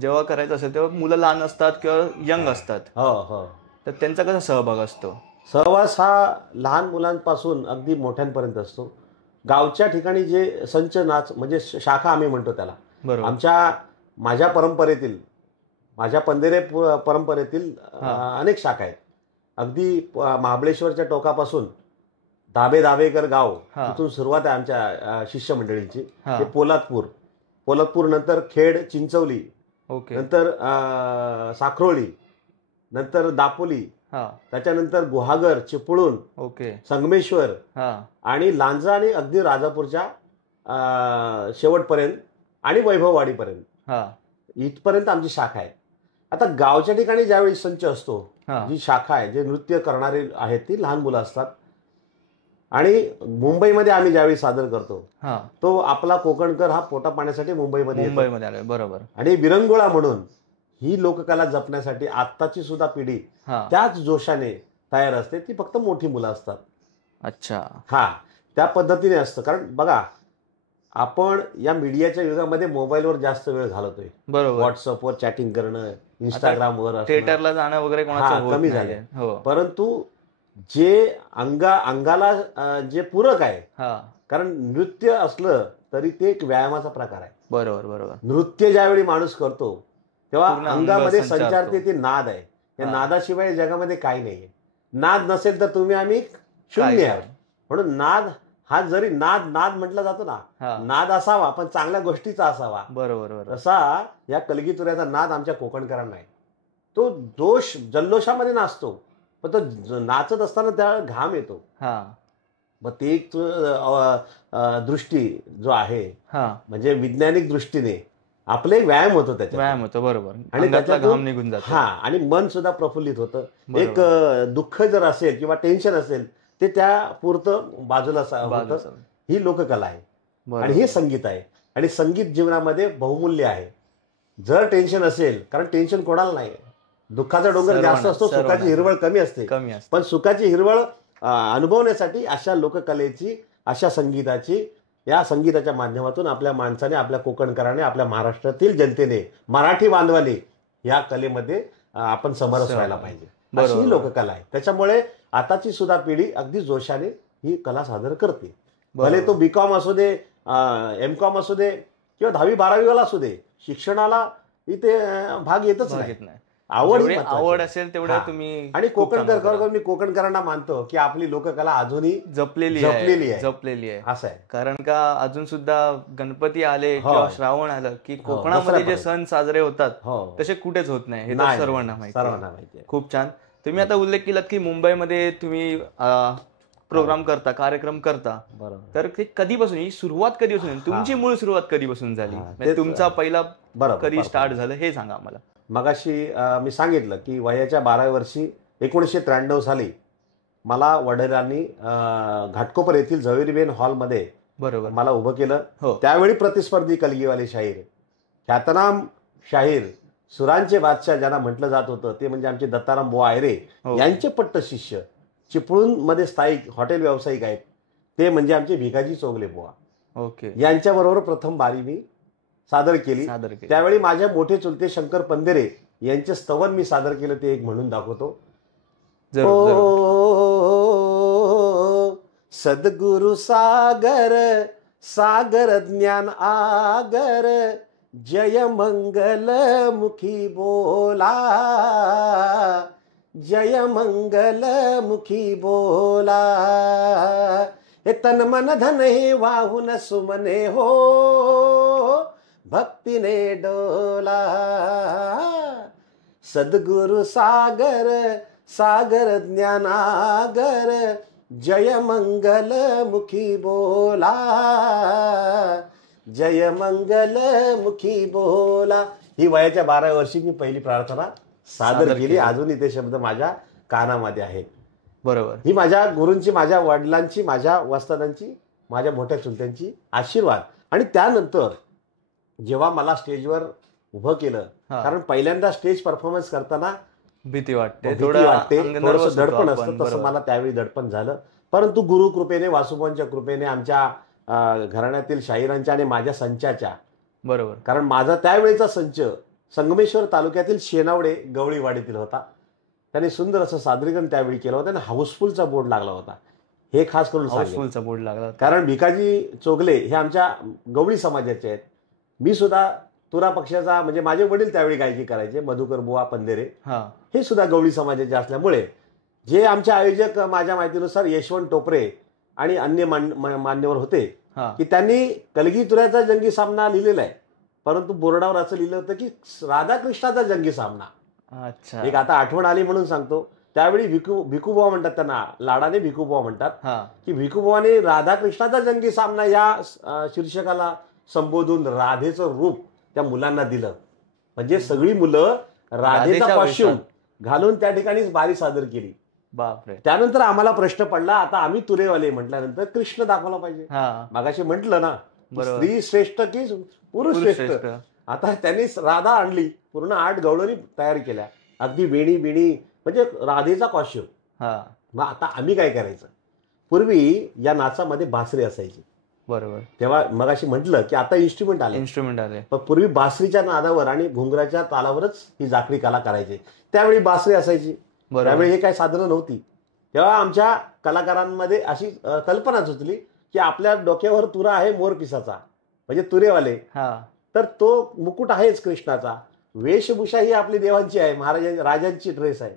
जेव्हा करायचं असेल तेव्हा मुलं लहान असतात किंवा यंग असतात. तर त्यांचा कसा सहभाग असतो? सहवास हा लहान मुलांपासून अगदी मोठ्यांपर्यंत असतो. गावच्या ठिकाणी जे संच नाच म्हणजे शाखा आम्ही म्हणतो त्याला, माझ्या परंपरेतील, माझ्या पंधेरे परंपरेतील अनेक शाखा आहेत. अगदी महाबळेश्वरच्या टोकापासून दाभेकर गाव, तिथून सुरुवात आहे आमच्या शिष्यमंडळीची. ते पोलादपूर नंतर खेड, चिंचवली, नंतर साखरोळी, नंतर दापोली, त्याच्यानंतर गुहागर, चिपळूण, संगमेश्वर आणि लांजा आणि अगदी राजापूरच्या शेवटपर्यंत आणि वैभववाडीपर्यंत इथपर्यंत आमची शाखा आहे. आता गावच्या ठिकाणी ज्यावेळी संच असतो, जी शाखा आहे, जे नृत्य करणारे आहेत ती लहान मुलं असतात. आणि मुंबईमध्ये आम्ही ज्यावेळी सादर करतो, तो आपला कोकणकर हा पोटा पाण्यासाठी मुंबईमध्ये आले. बरोबर. आणि विरंगुळा म्हणून ही लोककला जपण्यासाठी आत्ताची सुद्धा पिढी त्याच जोशाने तयार असते. ती फक्त मोठी मुलं असतात. अच्छा. त्या पद्धतीने असतं. कारण बघा, आपण या मीडियाच्या युगामध्ये मोबाईलवर जास्त वेळ घालवतोय. बरोबर. व्हॉट्सअपवर चॅटिंग करणं, इंस्टाग्रामवर, थिएटरला जाणं वगैरे कमी झालं. परंतु जे अंगाला जे पूरक आहे, कारण नृत्य असलं तरी ते एक व्यायामाचा प्रकार आहे. बरोबर. नृत्य ज्यावेळी माणूस करतो तेव्हा अंगामध्ये संचारते ते नाद आहे. या नादाशिवाय जगामध्ये काही नाहीये. नाद नसेल तर आम्ही शून्य आहे. म्हणून नाद हा जरी नाद म्हटला जातो ना, नाद असावा पण चांगल्या गोष्टीचा असावा. बरोबर. तसा या कलगीतुऱ्याचा नाद आमच्या कोकणकरांना आहे. तो जोश जल्लोषामध्ये नाचतो, पण तो नाचत असताना त्या घाम येतो. मग ते एक दृष्टी जो आहे, म्हणजे वैज्ञानिक दृष्टीने आपले व्यायाम होतो, त्याचा व्यायाम होतो. बरोबर. आणि घाम निघून जातो. आणि मन सुद्धा प्रफुल्लित होतं. एक दुःख जर असेल किंवा टेन्शन असेल ते त्या पुरतं बाजूला होतं. ही लोककला आहे आणि हे संगीत आहे. आणि संगीत जीवनामध्ये बहुमूल्य आहे. जर टेन्शन असेल, कारण टेन्शन कोणाला नाही, दुःखाचा डोंगर जास्त असतो, सुखाची हिरवळ कमी असते. पण सुखाची हिरवळ अनुभवण्यासाठी अशा लोककलेची, अशा संगीताची, या संगीताच्या माध्यमातून आपल्या माणसाने, आपल्या कोकणकराने, आपल्या महाराष्ट्रातील जनतेने, मराठी बांधवाने या कलेमध्ये आपण समरस व्हायला पाहिजे. अशी ही लोककला आहे. त्याच्यामुळे आताची सुद्धा पिढी अगदी जोशाने ही कला सादर करते. भले तो बीकॉम असू दे, एमकॉम असू दे किंवा 10वी-12वी वाला असू दे, शिक्षणाला इथे भाग येतच नाही. आवड असेल तेवढं तुम्ही. आणि मी कोकणकरांना मानतो की आपली लोककला अजूनही जपलेली आहे. असं आहे. कारण का अजून सुद्धा गणपती आले किंवा श्रावण आलं की कोकणामध्ये जे सण साजरे होतात तसे कुठेच होत नाही, हे तर सर्वांना माहिती. खूप छान. तुम्ही आता उल्लेख केलात की मुंबईमध्ये तुम्ही प्रोग्राम करता, कार्यक्रम करता. तर ते कधीपासून, ही सुरुवात कधीपासून, तुमची मूळ सुरुवात कधीपासून झाली, तुमचा पहिला कधी स्टार्ट झालं हे सांगा आम्हाला. मगाशी मी सांगितलं की वयाच्या 12व्या वर्षी 1993 साली मला वडिलांनी घाटकोपर येथील झवेरीबेन हॉलमध्ये मला उभं केलं. त्यावेळी प्रतिस्पर्धी कलगीवाले शाहीर, ख्यातनाम शाहीर, सुरांचे बादशाह ज्यांना म्हटलं जात होतं, ते म्हणजे आमचे दत्ताराम बुवा आयरे यांचे पट्ट शिष्य, चिपळूण मध्ये स्थायिक हॉटेल व्यावसायिक आहेत, ते म्हणजे आमचे भिकाजी चोगले बुवा. यांच्याबरोबर प्रथम बारी मी सादर केली. त्यावेळी माझ्या मोठे चुलते शंकर पंधेरे यांचे स्तवन मी सादर केलं, ते एक म्हणून दाखवतो. जरूर जरूर. ओ सद्गुरु सागर सागर ज्ञान आगर, जय मंगल मुखी बोला, जय मंगल मुखी बोला. हे तन मन धन हे वाहून सुमने हो, भक्तीने डोला. सद्गुरु सागर सागर ज्ञानागर, जय मंगल मुखी बोला, जय मंगल मुखी बोला. ही वयाच्या 12व्या वर्षी मी पहिली प्रार्थना सादर केली. अजूनही ते शब्द माझ्या कानामध्ये आहेत. बरोबर. ही माझ्या गुरूंची, माझ्या वडिलांची, माझ्या वस्तादांची, माझ्या मोठ्या चुलत्यांची आशीर्वाद. आणि त्यानंतर जेव्हा मला स्टेजवर उभं केलं, कारण पहिल्यांदा स्टेज परफॉर्मन्स करताना भीती वाटते, थोडंसं दडपण असतं, तसं मला त्यावेळी दडपण झालं. परंतु गुरु कृपेने, वासुभाऊंच्या कृपेने, आमच्या घराण्यातील शाहिरांच्या आणि माझ्या संचाच्या, बरोबर, कारण माझा त्यावेळेचा संच संगमेश्वर तालुक्यातील शेनावडे गवळीवाडीतील होता. त्याने सुंदर असं सादरीकरण त्यावेळी केलं होतं आणि हाऊसफुलचा बोर्ड लागला होता. हे खास करून हाऊसफुलचा बोर्ड लागला, कारण भिकाजी चोगले हे आमच्या गवळी समाजाचे आहेत. मी सुद्धा तुरा पक्षाचा, म्हणजे माझे वडील त्यावेळी गायकी करायचे, मधुकर बुवा पंधेरे, हे सुद्धा गवळी समाजाचे असल्यामुळे जे आमचे आयोजक माझ्या माहितीनुसार यशवंत टोपरे आणि अन्य मान्यवर होते, की त्यांनी कलगी तुऱ्याचा जंगी सामना लिहिलेला आहे, परंतु बोर्डावर असं लिहिलं होतं की राधाकृष्णाचा जंगी सामना. अच्छा. एक आता आठवण आली म्हणून सांगतो. त्यावेळी भिकूबुवा म्हणतात, त्यांना लाडाने भिकूबुवा म्हणतात, की भिकूबुवाने राधाकृष्णाचा जंगी सामना या शीर्षकाला संबोधून राधेचं रूप त्या मुलांना दिलं. म्हणजे सगळी मुलं राधेचा कॉस्ट्यूम घालून त्या ठिकाणीच बारी सादर केली. बापरे. त्यानंतर आम्हाला प्रश्न पडला, आता आम्ही तुरेवाले म्हटल्यानंतर कृष्ण दाखवला पाहिजे. मागाशी म्हटलं ना, स्त्री श्रेष्ठ की पुरुष श्रेष्ठ. आता त्यांनी राधा आणली, पूर्ण 8 गवळणी तयार केल्या, अगदी वेणी बिणी, म्हणजे राधेचा कॉस्ट्यूम. मग आता आम्ही काय करायचं? पूर्वी या नाचामध्ये बासरी असायची. बरोबर. तेव्हा मगाशी म्हटलं की आता इन्स्ट्रुमेंट आले, पण पूर्वी बासरीच्या नादावर आणि घुंगराच्या तालावरच ही जाकडी कला करायची. त्यावेळी बासरी असायची, त्यावेळी हे काही साधनं नव्हती. तेव्हा आमच्या कलाकारांमध्ये अशी कल्पना सुचली की आपल्या डोक्यावर तुरा आहे मोरपिसाचा, म्हणजे तुरेवाले, तर तो मुकुट आहेच कृष्णाचा, वेशभूषा ही आपली देवांची आहे, राजांची ड्रेस आहे.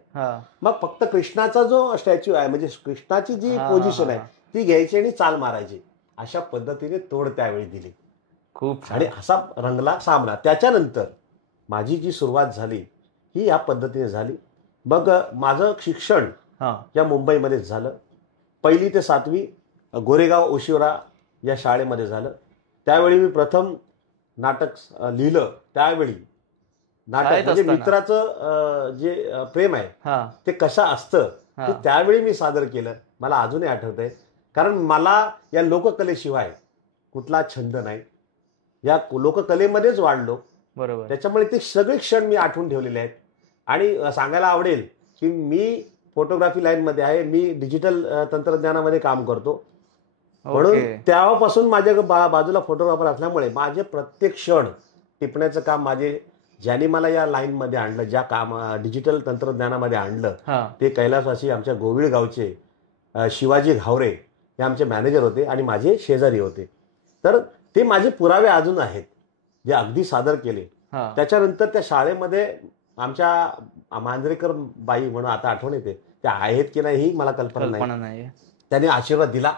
मग फक्त कृष्णाचा जो स्टॅच्यू आहे, म्हणजे कृष्णाची जी पोझिशन आहे ती घ्यायची आणि चाल मारायची. अशा पद्धतीने तोड त्यावेळी दिली. खूप. आणि असा रंगला सामना. त्याच्यानंतर माझी जी सुरुवात झाली ही या पद्धतीने झाली. मग माझं शिक्षण या मुंबईमध्येच झालं. 1ली ते 7वी गोरेगाव ओशिवरा या शाळेमध्ये झालं. त्यावेळी मी प्रथम नाटक लिहिलं. त्यावेळी नाटक म्हणजे मित्राचं जे प्रेम आहे ते कसं असतं ते त्यावेळी मी सादर केलं. मला अजूनही आठवतंय, कारण मला या लोककलेशिवाय कुठला छंद नाही. या लोककलेमध्येच वाढलो. बरोबर. त्याच्यामुळे ते सगळे क्षण मी आठवून ठेवलेले आहेत. आणि सांगायला आवडेल की मी फोटोग्राफी लाईनमध्ये आहे, मी डिजिटल तंत्रज्ञानामध्ये काम करतो, म्हणून तेव्हापासून माझ्या बाजूला फोटोग्राफर असल्यामुळे माझे प्रत्येक क्षण टिपण्याचं काम ज्यांनी मला या लाईनमध्ये आणलं, ज्या काम डिजिटल तंत्रज्ञानामध्ये आणलं, ते कैलासवासी आमच्या गोविळ गावचे शिवाजी घावरे हे आमचे मॅनेजर होते आणि माझे शेजारी होते. तर ते माझे पुरावे अजून आहेत जे अगदी सादर केले. त्याच्यानंतर त्या शाळेमध्ये आमच्या मांजरेकर बाई म्हणून आता आठवण येते, त्या आहेत की नाही ही मला कल्पना नाही. त्याने आशीर्वाद दिला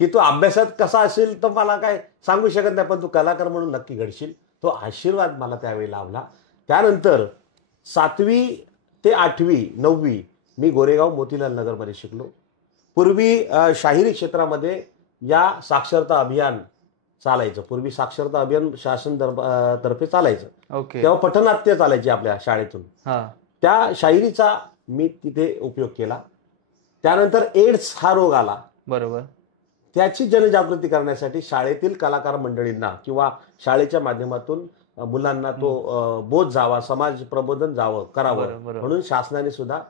की तू अभ्यासात कसा असेल तर मला काय सांगू शकत नाही, पण तू कलाकार म्हणून नक्की घडशील. तो आशीर्वाद मला त्यावेळी लाभला. त्यानंतर 7वी ते 8वी 9वी मी गोरेगाव मोतीलाल नगरमध्ये शिकलो. पूर्वी शाहिरी क्षेत्रामध्ये या साक्षरता अभियान चालायचं. पूर्वी साक्षरता अभियान शासन तर्फे चालायचं. तेव्हा पठनाट्य चालायची आपल्या शाळेतून. त्या शाहिरीचा मी तिथे उपयोग केला. त्यानंतर एड्स हा रोग आला. बरोबर. त्याची जनजागृती करण्यासाठी शाळेतील कलाकार मंडळींना किंवा शाळेच्या माध्यमातून मुलांना तो बोध जावा, समाज प्रबोधन करावं म्हणून शासनाने सुद्धा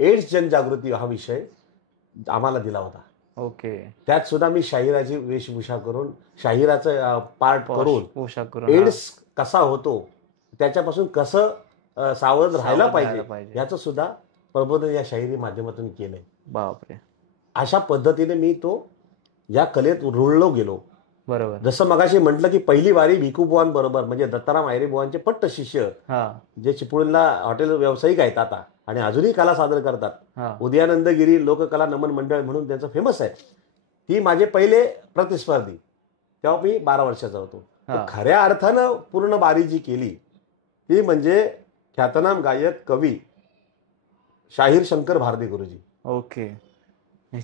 एड्स जनजागृती हा विषय आम्हाला दिला होता. त्यात सुद्धा मी शाहिराची वेशभूषा करून, शाहिराचं पार्ट करून एड्स कसा होतो, त्याच्यापासून कसं सावध राहायला राहायला पाहिजे याचं सुद्धा प्रबोधन या शाहिरी माध्यमातून केलंय. बापरे. अशा पद्धतीने मी तो या कलेत रुळलो गेलो. बरोबर. जसं मगाशी म्हटलं की पहिली वारी भिकूबुवांबरोबर म्हणजे दत्ताराम आयरे बुवांचे पट्ट शिष्य जे चिपळूणला हॉटेल व्यावसायिक आहेत आता आणि अजूनही कला सादर करतात, उदयानंदगिरी लोककला नमन मंडळ म्हणून त्यांचं फेमस आहे, ती माझे पहिले प्रतिस्पर्धी. तेव्हा मी 12 वर्षाचा होतो. खऱ्या अर्थानं पूर्ण बारी जी केली ती म्हणजे ख्यातनाम गायक कवी शाहीर शंकर भारदे गुरुजी. ओके.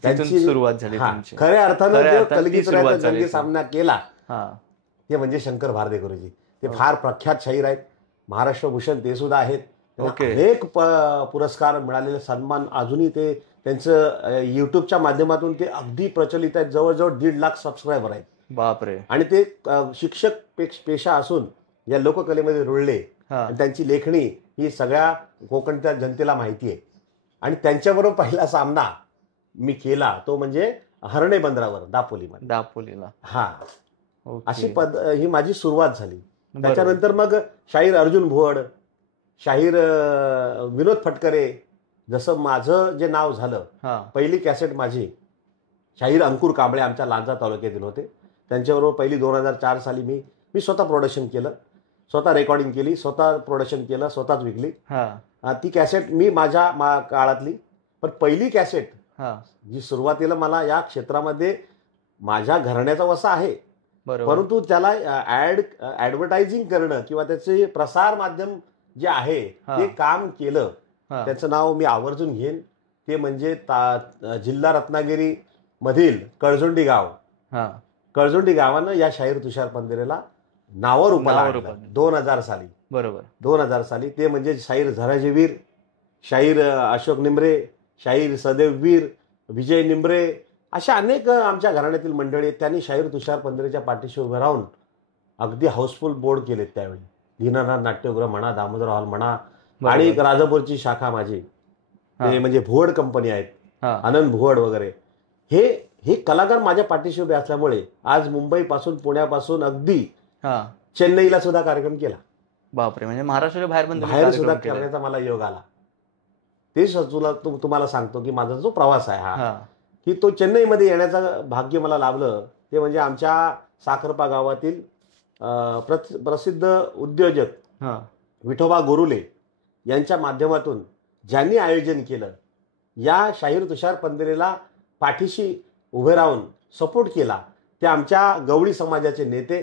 त्यांची सुरुवात झाली. खऱ्या अर्थानं कलगीचा जंगी सामना केला ते म्हणजे शंकर भारदे गुरुजी. ते फार प्रख्यात शाहीर आहेत. महाराष्ट्र भूषण ते सुद्धा आहेत. अनेक पुरस्कार मिळालेले, सन्मान अजूनही ते त्यांचं युट्यूबच्या माध्यमातून ते अगदी प्रचलित आहेत. जवळजवळ 1.5 लाख सबस्क्रायबर आहेत. बापरे. आणि ते शिक्षक पेशा असून या लोककलेमध्ये रुळले. त्यांची लेखणी ही सगळ्या कोकणच्या जनतेला माहिती आहे. आणि त्यांच्याबरोबर पहिला सामना मी केला तो म्हणजे हरणे बंदरावर दापोलीला. अशी ही माझी सुरुवात झाली. त्याच्यानंतर मग शाहीर अर्जुन भोड, शाहीर विनोद फटकरे, जसं माझं जे नाव झालं, पहिली कॅसेट माझी शाहीर अंकुर कांबळे आमच्या लांजा तालुक्यातील होते, त्यांच्याबरोबर पहिली 2004 साली मी स्वतः प्रोडक्शन केलं, स्वतः रेकॉर्डिंग केली, स्वतः प्रोडक्शन केलं, स्वतःच विकली. ती कॅसेट मी माझ्या काळातली. पण पहिली कॅसेट जी सुरुवातीला मला या क्षेत्रामध्ये माझ्या घराण्याचा वसा आहे, परंतु त्याला ऍडव्हर्टायझिंग करणं किंवा त्याचे प्रसार माध्यम जे आहे ते काम केलं, त्याचं नाव मी आवर्जून घेईन. ते म्हणजे जिल्हा रत्नागिरी मधील कळझुंडी गावानं या शाहीर तुषार पंधरेला नावावर उपाला 2000 साली. बरोबर. 2000 साली ते म्हणजे शाहीर झराजेवीर, शाहीर अशोक निंबरे, शाहीर सदैववीर, विजय निंबरे, अशा अनेक आमच्या घराण्यातील मंडळी आहेत. त्यांनी शाहीर तुषार पंधरेच्या पाठीशी उभे राहून अगदी हाऊसफुल बोर्ड केलेत त्यावेळी. दीनानाथ नाट्यगृह म्हणा, दामोदर हॉल म्हणा, आणि राजापूरची शाखा माझी ते म्हणजे भुवड कंपनी आहेत, आनंद भुवड वगैरे, हे कलाकार माझ्या पाठीशी उभे असल्यामुळे आज मुंबईपासून, पुण्यापासून अगदी चेन्नईला सुद्धा कार्यक्रम केला. बापरे. म्हणजे महाराष्ट्राच्या बाहेर सुद्धा करण्याचा मला योग आला. तेच तुम्हाला सांगतो की माझा जो प्रवास आहे की तो चेन्नईमध्ये येण्याचं भाग्य मला लाभलं. ते म्हणजे आमच्या साखरपा गावातील प्रसिद्ध उद्योजक विठोबा गोरुले यांच्या माध्यमातून ज्यांनी आयोजन केलं, या शाहीर तुषार पंधरेला पाठीशी उभे राहून सपोर्ट केला, ते आमच्या गवळी समाजाचे नेते,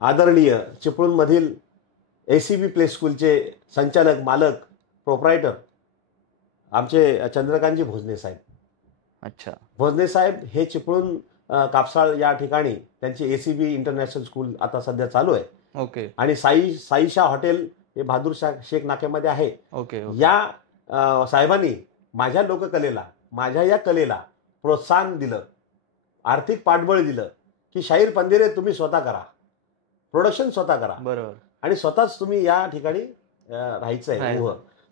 आदरणीय चिपळूणमधील ACB प्ले स्कूलचे संचालक, मालक, प्रोप्रायटर आमचे चंद्रकांतजी भोजने साहेब. अच्छा. भोजने साहेब हे चिपळूण कापसाळ या ठिकाणी त्यांची ACB इंटरनॅशनल स्कूल आता सध्या चालू आहे. ओके. आणि साईशा हॉटेल हे बहादूर शेख नाक्यामध्ये आहे. ओके. या साहेबांनी माझ्या लोककलेला, माझ्या या कलेला प्रोत्साहन दिलं, आर्थिक पाठबळ दिलं की शाहीर पंधरे तुम्ही स्वतः करा, प्रोडक्शन स्वतः करा, बरोबर, आणि स्वतःच तुम्ही या ठिकाणी राहायचं आहे.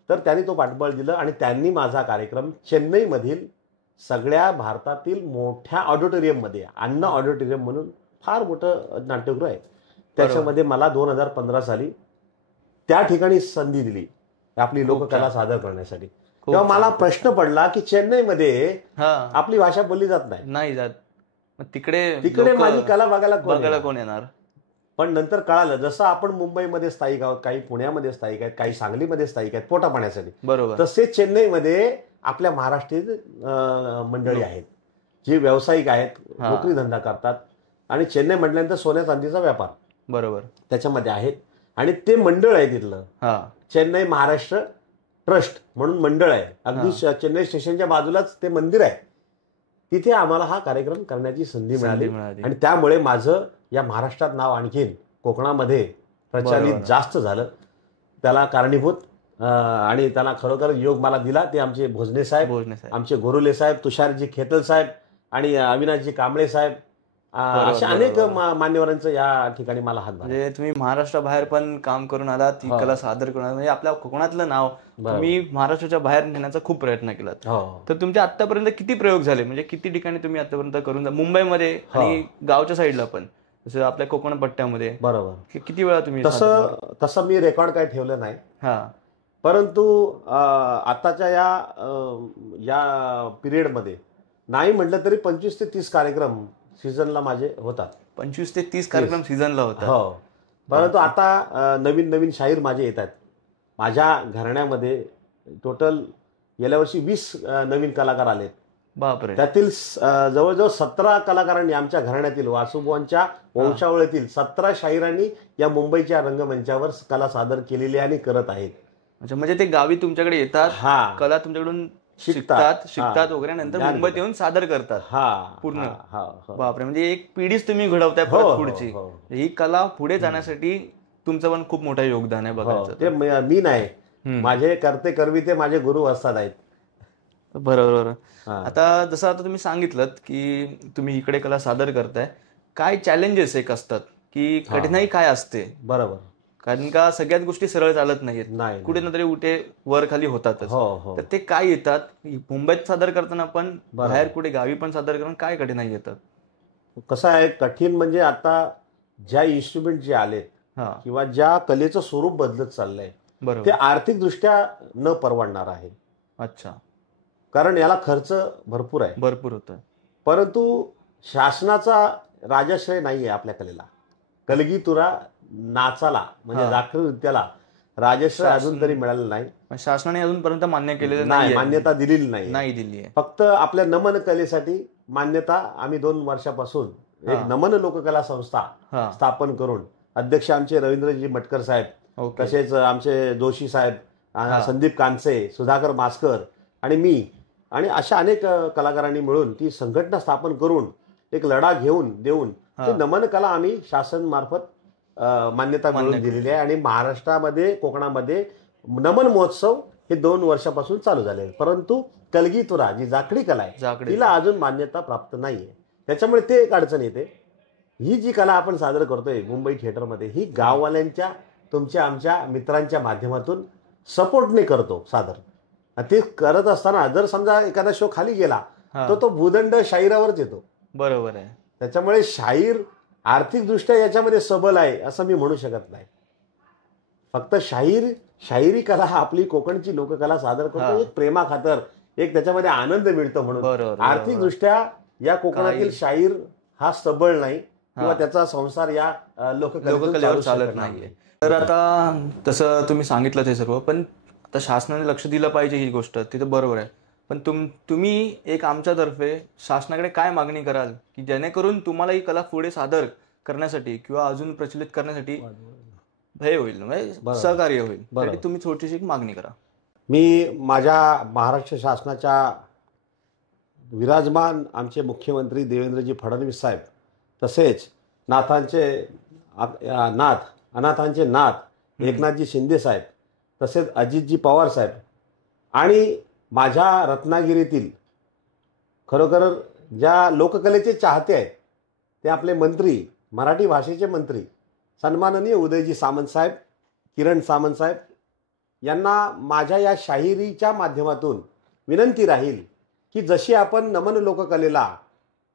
तर त्यांनी तो पाठबळ दिलं आणि त्यांनी माझा कार्यक्रम चेन्नईमधील सगळ्या भारतातील मोठ्या ऑडिटोरियममध्ये, अण्णा ऑडिटोरियम म्हणून फार मोठं नाट्यगृह आहे, त्याच्यामध्ये मला 2015 साली त्या ठिकाणी संधी दिली आपली लोककला सादर करण्यासाठी. तेव्हा मला प्रश्न पडला की चेन्नईमध्ये आपली भाषा बोलली जात नाही जात, तिकडे माझी कला बघायला कोण येणार. पण नंतर कळालं, जसं आपण मुंबईमध्ये स्थायिक आहोत, काही पुण्यामध्ये स्थायिक आहेत, काही सांगलीमध्ये स्थायिक आहेत पोटा पाण्यासाठी, बरोबर, तसेच चेन्नईमध्ये आपल्या महाराष्ट्रीयन मंडळी आहेत जी व्यावसायिक आहेत, नोकरी धंदा करतात, आणि चेन्नई म्हटल्यानंतर सोन्या चांदीचा व्यापार, बरोबर, त्याच्यामध्ये आहेत. आणि ते मंडळ आहे तिथलं चेन्नई महाराष्ट्र ट्रस्ट म्हणून मंडळ आहे, अगदी चेन्नई स्टेशनच्या बाजूलाच ते मंदिर आहे. तिथे आम्हाला हा कार्यक्रम करण्याची संधी मिळाली आणि त्यामुळे माझं या महाराष्ट्रात नाव आणखीन कोकणामध्ये प्रचलित जास्त झालं. त्याला कारणीभूत आणि त्याला खरोखर योग मला दिला ते आमचे भोजने साहेब, आमचे गोरुले साहेब, तुषारजी खेतल साहेब आणि अविनाशजी कांबळे साहेब, अशा अनेक मान्यवरांचं या ठिकाणी मला हात. म्हणजे तुम्ही महाराष्ट्राबाहेर पण काम करून आलात, ती कला सादर करून, म्हणजे आपल्या कोकणातलं नाव तुम्ही महाराष्ट्राच्या बाहेर नेण्याचा खूप प्रयत्न केला. तर तुमच्या आतापर्यंत किती प्रयोग झाले, म्हणजे किती ठिकाणी तुम्ही आतापर्यंत करून, मुंबईमध्ये आणि गावच्या साईडला पण जसं आपल्या कोकण पट्ट्यामध्ये बरोबर. किती वेळा तुम्ही तसं मी रेकॉर्ड काही ठेवलं नाही. हा. परंतु आताच्या या पिरियडमध्ये नाही म्हटलं तरी 25 ते 30 कार्यक्रम सीझनला माझे होतात. 25 ते 30 कार्यक्रम सीझनला होतात. हो. परंतु आता नवीन नवीन शाहीर माझे येत आहेत. माझ्या घराण्यामध्ये टोटल गेल्या वर्षी 20 नवीन कलाकार आलेत. बापरे. त्यातील जवळजवळ 17 कलाकारांनी आमच्या घराण्यातील वासुबुवांच्या वंशावळीतील 17 शाहिरांनी या मुंबईच्या रंगमंचावर कला सादर केलेली आणि करत आहेत. म्हणजे ते गावी तुमच्याकडे येतात, कला तुमच्याकडून शिकतात वगैरे, नंतर मुंबईत येऊन सादर करतात पूर्ण. बापरे. म्हणजे एक पिढीच तुम्ही घडवताय पुढची. ही कला पुढे जाण्यासाठी तुमचं पण खूप मोठं योगदान आहे बघायचं. ते मी नाही, माझे करते करविते माझे गुरु असतात आहेत. बरोबर. आता जसं आता तुम्ही सांगितलं की तुम्ही इकडे कला सादर करताय, काय चॅलेंजेस एक असतात की कठीणाई काय असते? बरोबर. कारण का सगळ्याच गोष्टी सरळ चालत नाहीत, कुठे ना तरी उठे वर खाली होतातच. तर ते काय येतात मुंबईत सादर करताना, पण बाहेर कुठे गावी पण सादर करताना काय कठीणाई येतात? कसं आहे, कठीण म्हणजे आता ज्या इन्स्ट्रुमेंट जे आलेत किंवा ज्या कलेचं स्वरूप बदलत चाललंय ते आर्थिकदृष्ट्या न परवडणार आहे. अच्छा. कारण याला खर्च भरपूर होतं. परंतु शासनाचा राजाश्रय नाहीये आपल्या कलेला. कलगीतुरा नाचाला म्हणजे जाखरी नृत्याला राजाश्रय अजून तरी मिळालेला नाही. शासनाने अजूनपर्यंत मान्य केलेलं नाही, मान्यता दिलेली नाही दिली आहे. फक्त आपल्या नमन कलेसाठी मान्यता आम्ही 2 वर्षापासून एक नमन लोककला संस्था स्थापन करून अध्यक्ष आमचे रवींद्रजी मटकर साहेब, तसेच आमचे जोशी साहेब, संदीप कांचे, सुधाकर मास्कर आणि मी आणि अशा अनेक कलाकारांनी मिळून ती संघटना स्थापन करून एक लढा देऊन ते नमन कला आम्ही शासन मार्फत मान्यता मिळवून दिलेली आहे. आणि महाराष्ट्रामध्ये कोकणामध्ये नमन महोत्सव हे 2 वर्षापासून चालू झाले. परंतु कलगीतुरा जी जाकडी कला आहे तिला अजून मान्यता प्राप्त नाहीये. त्याच्यामुळे ते एक अडचण येते. ही जी कला आपण सादर करतोय मुंबई थिएटरमध्ये ही गाववाल्यांच्या तुमच्या आमच्या मित्रांच्या माध्यमातून सपोर्टने करतो सादर. ते करत असताना जर समजा एखादा शो खाली गेला तर तो भूदंड शाहिरावरच येतो. बरोबर आहे. त्याच्यामुळे शाहीर आर्थिकदृष्ट्या याच्यामध्ये सबल आहे असं मी म्हणू शकत नाही. फक्त शाहिरी कला आपली कोकणची लोककला सादर करतो एक प्रेमाखातर, एक त्याच्यामध्ये आनंद मिळतो म्हणून. आर्थिकदृष्ट्या या कोकणातील शाहीर हा सबळ नाही किंवा त्याचा संसार या लोककलेवर चालत नाहीये. तर आता तसं तुम्ही सांगितलं ते सर्व, पण आता शासनाने लक्ष दिलं पाहिजे ही गोष्ट, तिथं बरोबर आहे. पण तुम्ही एक आमच्यातर्फे शासनाकडे काय मागणी कराल की जेणेकरून तुम्हाला ही कला पुढे सादर करण्यासाठी किंवा अजून प्रचलित करण्यासाठी हे होईल, म्हणजे सहकार्य होईल, त्यासाठी तुम्ही छोटीशी एक मागणी करा. मी माझ्या महाराष्ट्र शासनाच्या विराजमान आमचे मुख्यमंत्री देवेंद्रजी फडणवीस साहेब, तसेच अनाथांचे नाथ एकनाथजी शिंदे साहेब, तसेच अजितजी पवार साहेब आणि माझ्या रत्नागिरीतील खरोखर ज्या लोककलेचे चाहते आहेत ते आपले मंत्री, मराठी भाषेचे मंत्री सन्माननीय उदयजी सामंत साहेब, किरण सामंत साहेब यांना माझ्या या शाहिरीच्या माध्यमातून विनंती राहील की जशी आपण नमन लोककलेला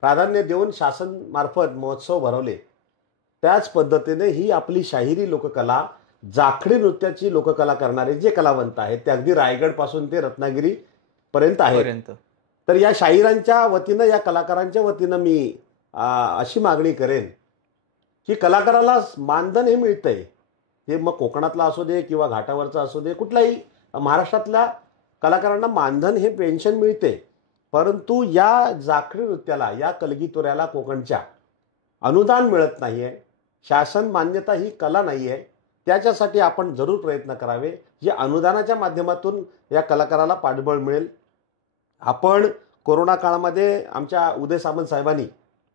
प्राधान्य देऊन शासनमार्फत महोत्सव भरवले त्याच पद्धतीने ही आपली शाहिरी लोककला, जाखडी नृत्याची लोककला करणारे जे कलावंत आहेत ते अगदी रायगडपासून ते रत्नागिरीपर्यंत आहेत. तर या शाहिरांच्या वतीनं, या कलाकारांच्या वतीनं मी अशी मागणी करेन की कलाकाराला मानधन हे मिळतंय, ते मग कोकणातला असू दे किंवा घाटावरचा असू दे, कुठलाही महाराष्ट्रातल्या कलाकारांना मानधन हे पेन्शन मिळते. परंतु या जाखडी नृत्याला, या कलगीतुऱ्याला कोकणच्या अनुदान मिळत नाहीये, शासन मान्यता ही कला नाहीये. त्याच्यासाठी आपण जरूर प्रयत्न करावे जे अनुदानाच्या माध्यमातून या कलाकाराला पाठबळ मिळेल. आपण कोरोना काळामध्ये आमच्या उदय सामंत साहेबांनी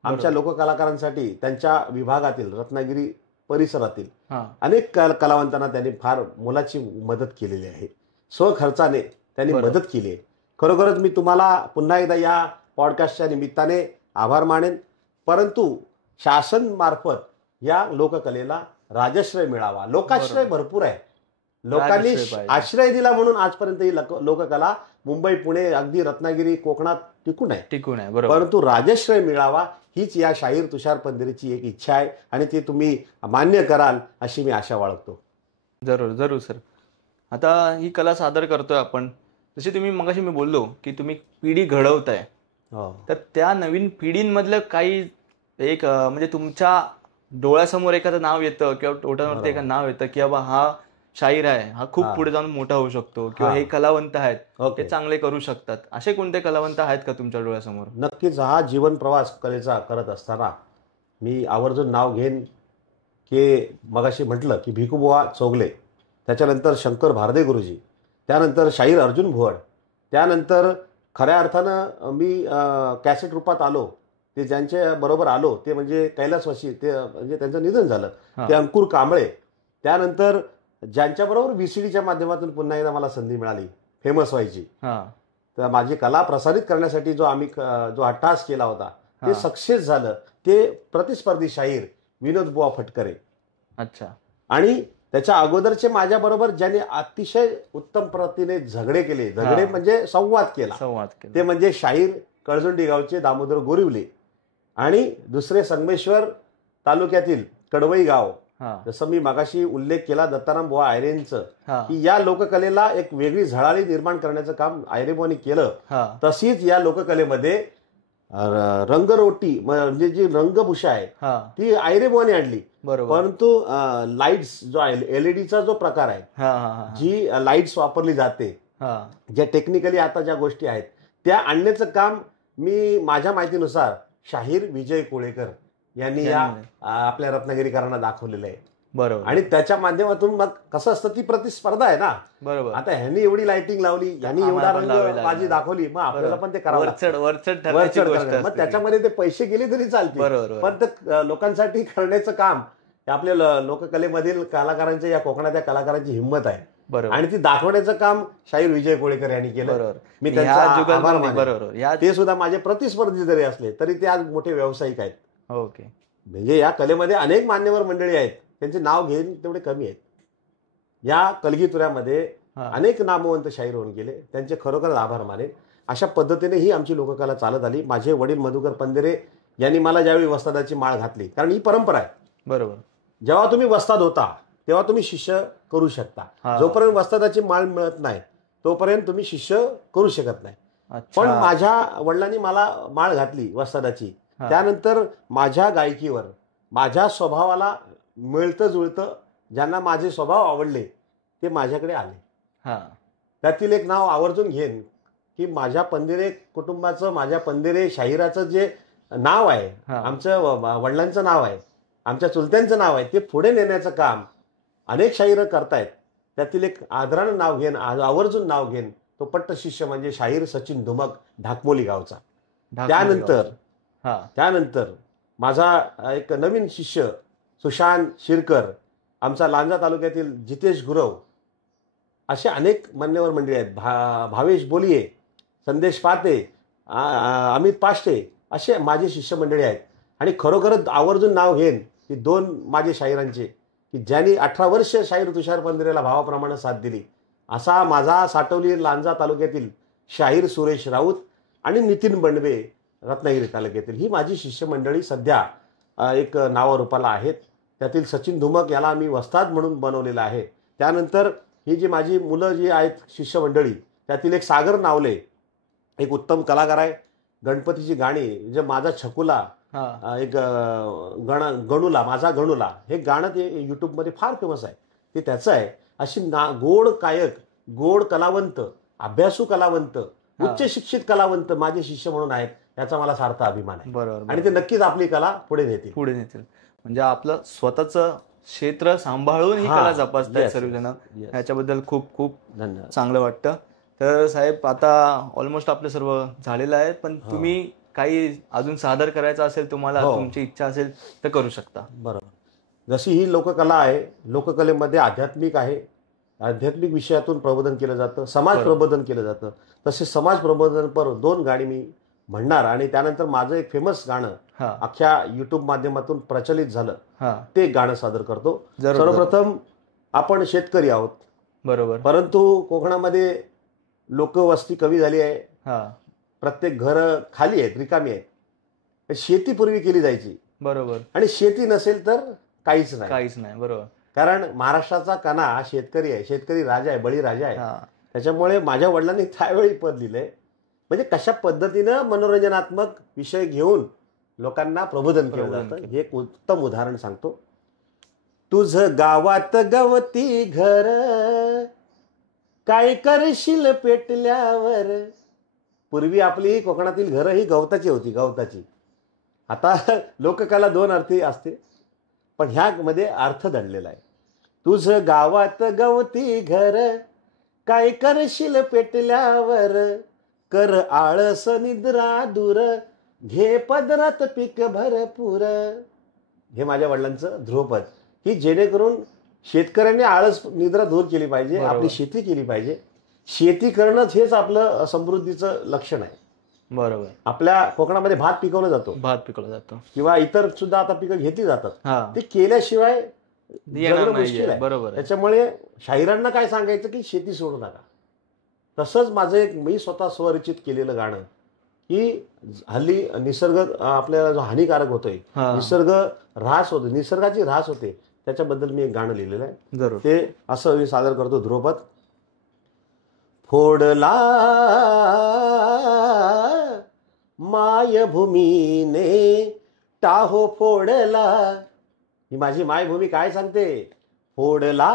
आमच्या लोककलाकारांसाठी त्यांच्या विभागातील रत्नागिरी परिसरातील अनेक कलावंतांना त्यांनी फार मोलाची मदत केलेली आहे. स्वखर्चाने त्यांनी मदत केली आहे. खरोखरच मी तुम्हाला पुन्हा एकदा या पॉडकास्टच्या निमित्ताने आभार मानेन. परंतु शासन मार्फत या लोककलेला राजाश्रय मिळावा. लोकाश्रय भरपूर आहे, लोकांनी आश्रय दिला म्हणून आजपर्यंत ही लोककला मुंबई, पुणे, अगदी रत्नागिरी, कोकणात टिकून आहे. बरोबर. परंतु राजाश्रय मिळावा हीच या शाहीर तुषार पंधेरेची एक इच्छा आहे आणि ती तुम्ही मान्य कराल अशी मी आशा बाळगतो. जरूर जरूर सर. आता ही कला सादर करतोय आपण, जशी तुम्ही मगाशी मी बोललो की तुम्ही पिढी घडवताय, हो. तर त्या नवीन पिढींमधलं काही एक म्हणजे तुमच्या डोळ्यासमोर एखादं नाव येतं किंवा ओठांवरती एखादं नाव येतं की बाबा हा शाहीर आहे, हा खूप पुढे जाऊन मोठा होऊ शकतो, किंवा हे कलावंत आहेत, ओके. हे चांगले करू शकतात, असे कोणते कलावंत आहेत का तुमच्या डोळ्यासमोर? नक्कीच. हा जीवन प्रवास कलेचा करत असताना मी आवर्जून नाव घेईन की मगाशी म्हटलं की भिकूबुवा चोगले, त्याच्यानंतर शंकर भारदे गुरुजी, त्यानंतर शाहीर अर्जुन भुवड, त्यानंतर खऱ्या अर्थानं मी कॅसेट रूपात आलो, ते ज्यांच्या बरोबर आलो ते म्हणजे कैलासवासी, ते म्हणजे त्यांचं निधन झालं, ते अंकुर कांबळे. त्यानंतर ज्यांच्याबरोबर VCDच्या माध्यमातून पुन्हा एकदा मला संधी मिळाली फेमस व्हायची, तर माझी कला प्रसारित करण्यासाठी जो अट्टहास केला होता ते सक्सेस झालं. ते प्रतिस्पर्धी शाहीर विनोद बुवा फटकरे. अच्छा. आणि त्याच्या अगोदरचे माझ्याबरोबर ज्यांनी अतिशय उत्तम प्रतीने झगडे म्हणजे संवाद केला, ते म्हणजे शाहीर कळजुंडी गावचे दामोदर गोरिवले आणि दुसरे संगमेश्वर तालुक्यातील कडवई गाव, जसं मी मगाशी उल्लेख केला दत्ताराम बुवा आयरेंचं, की या लोककलेला एक वेगळी झळाळी निर्माण करण्याचं काम आयरेबुवांनी केलं. तशीच या लोककलेमध्ये रंगरोटी म्हणजे जी रंगभूषा आहे ती आयरेबुवांनी आणली. परंतु लाईट्स जो LED जो प्रकार आहे, जी लाईट्स वापरली जाते, ज्या टेक्निकली आता ज्या गोष्टी आहेत त्या आणण्याचं काम मी माझ्या माहितीनुसार शाहीर विजय कोळेकर यांनी या आपल्या रत्नागिरीकरांना दाखवलेलं आहे. बरोबर. आणि त्याच्या माध्यमातून मग कसं असतं, ती प्रतिस्पर्धा आहे ना. बरोबर. आता ह्यांनी एवढी लाइटिंग लावली, ह्यांनी एवढा रंगबाजी दाखवली, मग आपल्याला पण ते करावं लागतं. मग त्याच्यामध्ये ते पैसे गेले तरी चालतील, पण ते लोकांसाठी करण्याचं काम आपल्या लोककलेमधील कलाकारांच्या, या कोकणातल्या कलाकारांची हिंमत आहे आणि ती दाखवण्याचं काम शाहीर विजय कोळेकर यांनी केलं. मी त्यांचा आभार मानतो. ते सुद्धा माझे प्रतिस्पर्धी जरी असले तरी ते आज मोठे व्यावसायिक आहेत. ओके. म्हणजे या कलेमध्ये अनेक मान्यवर मंडळी आहेत, त्यांचे नाव घेईन तेवढे कमी आहेत. या कलगीतुऱ्यामध्ये अनेक नामवंत शाहीर होऊन गेले, त्यांचे खरोखरच आभार मानेन. अशा पद्धतीने ही आमची लोककला चालत आली. माझे वडील मधुकर पंधेरे यांनी मला ज्यावेळी वस्तादाची माळ घातली, कारण ही परंपरा आहे. बरोबर. जेव्हा तुम्ही वस्ताद होता तेव्हा तुम्ही शिष्य करू शकता. जोपर्यंत वस्तादाची माळ मिळत नाही तोपर्यंत तुम्ही शिष्य करू शकत नाही. पण माझ्या वडिलांनी मला माळ घातली वस्तादाची, त्यानंतर माझ्या गायकीवर, माझ्या स्वभावाला मिळतं जुळतं, ज्यांना माझे स्वभाव आवडले ते माझ्याकडे आले. त्यातील एक नाव आवर्जून घेईन की माझ्या पंधेरे कुटुंबाचं, माझ्या पंधेरे शाहिराचं जे नाव आहे, आमच्या वडिलांचं नाव आहे, आमच्या चुलत्यांचं नाव आहे, ते पुढे नेण्याचं काम अनेक शाहीर करतायत. त्यातील एक आदरानं नाव घेईन, आवर्जून नाव घेईन, तो पट्ट शिष्य म्हणजे शाहीर सचिन धुमक ढाकमोली गावचा. त्यानंतर माझा एक नवीन शिष्य सुशांत शिरकर, आमचा लांजा तालुक्यातील जितेश गुरव, असे अनेक मान्यवर मंडळी आहेत. भावेश बोलिये, संदेश पाते, अमित पाष्टे, असे माझे शिष्यमंडळी आहेत. आणि खरोखरच आवर्जून नाव घेईन की 2 माझे शाहिरांचे, की ज्यांनी 18 वर्ष शाहीर तुषार पंधेरेला भावाप्रमाणे साथ दिली, असा माझा साटवली लांजा तालुक्यातील शाहीर सुरेश राऊत आणि नितीन बंडवे रत्नागिरी तालुक्यातील, ही माझी शिष्यमंडळी सध्या एक नावारूपाला आहेत. त्यातील सचिन धुमक याला मी वस्ताद म्हणून बनवलेलं आहे. त्यानंतर ही जी माझी मुलं जी आहेत शिष्यमंडळी, त्यातील एक सागर नावले, एक उत्तम कलाकार आहे. गणपतीची गाणी, जे माझा छकुला, एक गणुला, माझा गणुला, हे गाणं ते युट्यूबमध्ये फार फेमस आहे, ते त्याचं आहे. अशी गोड गायक, गोड कलावंत, अभ्यासू कलावंत, उच्च शिक्षित कलावंत माझे शिष्य म्हणून आहेत, याचा मला सार्थ अभिमान आहे. बरोबर. आणि ते नक्कीच आपली कला पुढे नेतील. म्हणजे आपलं स्वतःचं क्षेत्र सांभाळून ही कला जपासतात सर्वजण, याच्याबद्दल खूप खूप धन्यवाद. चांगलं वाटतं. तर साहेब, आता ऑलमोस्ट आपलं सर्व झालेलं आहे, पण तुम्ही काही अजून सादर करायचं असेल, तुम्हाला तुमची इच्छा असेल तर करू शकता. बरोबर. जशी ही लोककला आहे, लोककलेमध्ये आध्यात्मिक आहे, आध्यात्मिक विषयातून प्रबोधन केलं जातं, समाज प्रबोधन केलं जातं. तसे समाज प्रबोधनपर 2 गाणी मी म्हणणार. आणि त्यानंतर माझं एक फेमस गाणं अख्ख्या युट्यूब माध्यमातून प्रचलित झालं, ते गाणं सादर करतो. सर्वप्रथम आपण शेतकरी आहोत, बरोबर, परंतु कोकणामध्ये लोकवस्ती कमी झाली आहे, प्रत्येक घर खाली आहेत, रिकामी आहेत. शेती पूर्वी केली जायची बरोबर. आणि शेती नसेल तर काहीच नाही. काहीच नाही. बरोबर. कारण महाराष्ट्राचा कणा हा शेतकरी आहे, शेतकरी राजा आहे, बळीराजा आहे. हा. त्याच्यामुळे माझ्या वडिलांनी त्यावेळी पद लिहिलंय. म्हणजे कशा पद्धतीनं मनोरंजनात्मक विषय घेऊन लोकांना प्रबोधन केलं जातं हे एक उत्तम उदाहरण सांगतो. तुझ गावात गवती घर, काय करशील पेटल्यावर. पूर्वी आपली कोकणातील घरं ही गवताची होती, गवताची. आता लोककला दोन अर्थी असते, पण ह्यामध्ये अर्थ दडलेला आहे. तुझ गावात गवती घर, काय करशील पेटल्यावर. कर आळस निद्रा दूर, घे पदरात पीक भरपूर. हे माझ्या वडिलांचं ध्रुवपद, की जेणेकरून शेतकऱ्यांनी आळस निद्रा दूर केली पाहिजे, आपली शेती केली पाहिजे. शेती करणंच हेच आपलं समृद्धीचं लक्षण आहे. बरोबर. आपल्या कोकणामध्ये भात पिकवला जातो, भात पिकवला जातो किंवा इतर सुद्धा आता पिकं घेतली जातात. हा. ते केल्याशिवाय येणार जगणं नाहीये. मुश्किल आहे. बरोबर आहे. त्याच्यामुळे शाहिरांना काय सांगायचं की शेती सोडू नका. तसंच माझं एक मी स्वतः स्वरचित केलेलं गाणं, की हल्ली निसर्ग आपल्याला जो हानिकारक होतोय, निसर्ग ऱ्हास होतो, निसर्गाची ऱ्हास होते, त्याच्याबद्दल मी एक गाणं लिहिलेलं आहे. जरूर. ते असं मी सादर करतो. ध्रुवपद. फोडला मायभूमीने टाहो फोडला. ही माझी मायभूमी काय सांगते. फोडला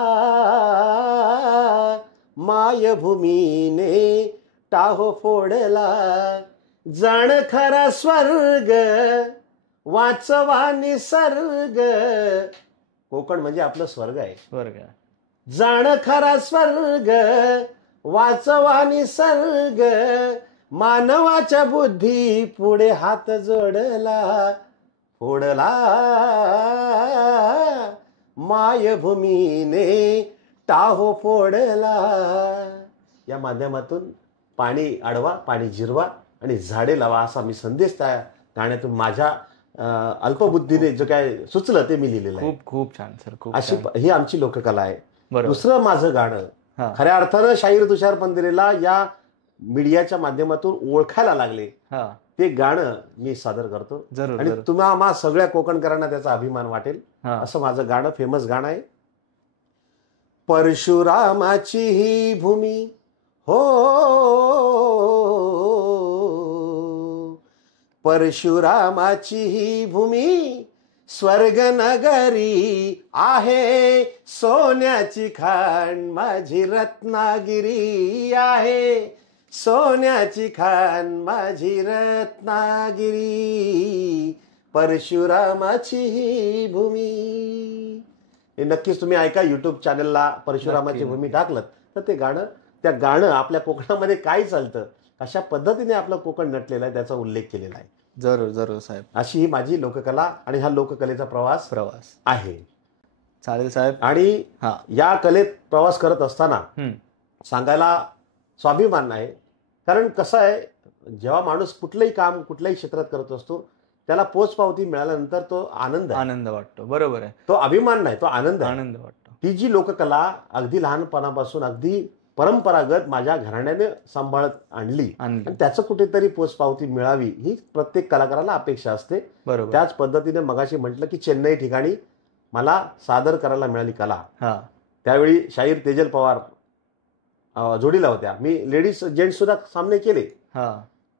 मायभूमीने टाहो फोडला. जण खरा स्वर्ग वाचवा निसर्ग. कोकण म्हणजे आपलं स्वर्ग आहे. स्वर्ग. जण खरा स्वर्ग वाचवा निसर्ग. मानवाच्या बुद्धी पुढे हात जोडला. फोडला मायभूमीने टाहो फोडला. या माध्यमातून पाणी अडवा, पाणी जिरवा आणि झाडे लावा असा मी संदेश त्या गाण्यातून माझ्या अल्पबुद्धीने जे काय सुचलं ते मी लिहिलेलं आहे. खूप खूप छान सर. खूप अशी ही आमची लोककला आहे. बरोबर. दुसरं माझं गाणं खऱ्या अर्थानं शाहीर तुषार पंधरेला या मीडियाच्या माध्यमातून ओळखायला लागले, ते गाणं मी सादर करतो. आणि तुम्हा आम्हा सगळ्या कोकणकरांना त्याचा अभिमान वाटेल असं माझं गाणं, फेमस गाणं आहे. परशुरामाची ही भूमी हो, परशुरामाची ही भूमी स्वर्ग नगरी आहे. सोन्याची खाण माझी रत्नागिरी आहे. सोन्याची खाण माझी रत्नागिरी. परशुरामाची ही भूमी. हे नक्कीच तुम्ही ऐका. युट्यूब चॅनलला परशुरामाची भूमी टाकलं तर ते गाणं, त्या गाणं आपल्या कोकणामध्ये काय चालतं, अशा पद्धतीने आपलं कोकण नटलेलं आहे, त्याचा उल्लेख केलेला आहे. जरूर जरूर साहेब. अशी ही माझी लोककला आणि हा लोककलेचा प्रवास आहे. चालेल साहेब. आणि या कलेत प्रवास करत असताना सांगायला स्वाभिमान आहे. कारण कसं आहे, जेव्हा माणूस कुठलंही काम कुठल्याही क्षेत्रात करत असतो, त्याला पोचपावती मिळाल्यानंतर तो आनंद वाटतो. बरोबर आहे. तो अभिमान नाही, तो आनंद वाटतो. ती जी लोककला अगदी लहानपणापासून अगदी परंपरागत माझ्या घराण्याने सांभाळत आणली आणि त्याचं कुठेतरी पोचपावती मिळावी ही प्रत्येक कलाकाराला अपेक्षा असते. त्याच पद्धतीने मगाशी म्हटलं की चेन्नई ठिकाणी मला सादर करायला मिळाली कला. त्यावेळी शाहीर तेजल पवार जोडीला होत्या. मी लेडीज जेंट्स सुद्धा सामने केले.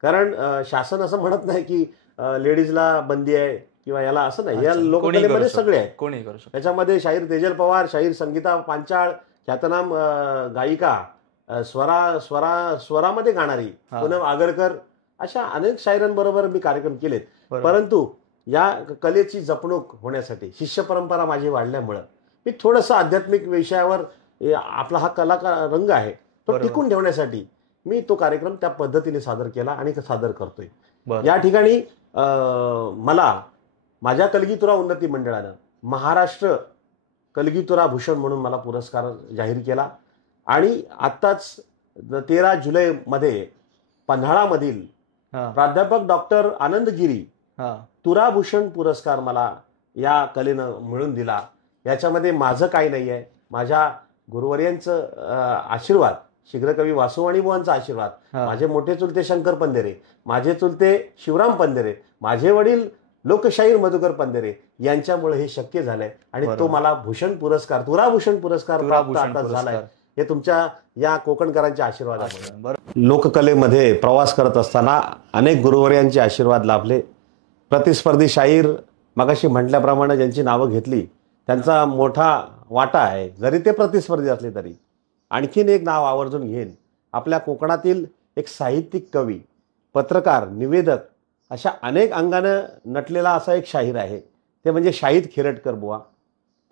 कारण शासन असं म्हणत नाही की लेडीजला बंदी आहे किंवा याला, असं नाही. या लोककलेमध्ये सगळे आहेत, कोणी करू शकतो. त्याच्यामध्ये शाहीर तेजल पवार, शाहीर संगीता पांचाळ, ख्यातनाम गायिका, स्वरामध्ये गाणारी पूनम आगरकर, अशा अनेक शाहिरांबरोबर मी कार्यक्रम केलेत. परंतु या कलेची जपणूक होण्यासाठी शिष्य परंपरा माझी वाढल्यामुळं मी थोडंसं आध्यात्मिक विषयावर, आपला हा कलाकार रंग आहे तो टिकून ठेवण्यासाठी मी तो कार्यक्रम त्या पद्धतीने सादर केला आणि सादर करतोय. या ठिकाणी मला माझ्या कलगीतुरा उन्नती मंडळानं महाराष्ट्र कलगीतुरा भूषण म्हणून मला पुरस्कार जाहीर केला. आणि आत्ताच 13 जुलैमध्ये पन्हाळामधील प्राध्यापक डॉक्टर आनंद गिरी तुराभूषण पुरस्कार मला या कलेनं मिळून दिला. याच्यामध्ये माझं काही नाही आहे, माझ्या गुरुवर्यांचं आशीर्वाद शीघ्रकवी वासुवाणी बुवांचा आशीर्वाद, माझे मोठे चुलते शंकर पंधेरे, माझे चुलते शिवराम पंधेरे, माझे वडील लोकशाहीर मधुकर पंधेरे यांच्यामुळे हे शक्य झालंय. आणि तो मला भूषण पुरस्कार, तुराभूषण पुरस्कार प्राप्त आता झालाय. हे तुमच्या या कोकणकरांच्या आशीर्वादामुळे. लोककलेमध्ये प्रवास करत असताना अनेक गुरुवर्यांचे आशीर्वाद लाभले. प्रतिस्पर्धी शाहीर मगाशी म्हटल्याप्रमाणे ज्यांची नावं घेतली त्यांचा मोठा वाटा आहे, जरी ते प्रतिस्पर्धी असले तरी. आणखीन एक नाव आवर्जून घेईन. आपल्या कोकणातील एक साहित्यिक, कवी, पत्रकार, निवेदक अशा अनेक अंगानं नटलेला असा एक शाहीर आहे, ते म्हणजे शाहीद खिरटकर बुवा.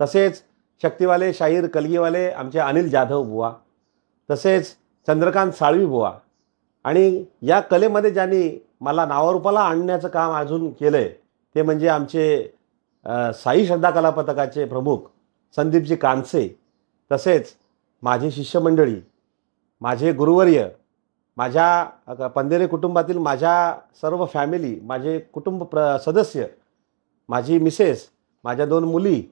तसेच शक्तिवाले शाहीर कलगीवाले आमचे अनिल जाधव बुवा, तसेच चंद्रकांत साळवी बुवा. आणि या कलेमध्ये ज्यांनी मला नावारूपाला आणण्याचं काम अजून केलं आहे ते म्हणजे आमचे साई श्रद्धा कला पथकाचे प्रमुख संदीपजी कानसे, तसेच माझे शिष्यमंडळी, माझे गुरुवर्य, माझ्या पंधेरे कुटुंबातील माझ्या सर्व फॅमिली, माझे कुटुंब सदस्य, माझी मिसेस, माझ्या 2 मुली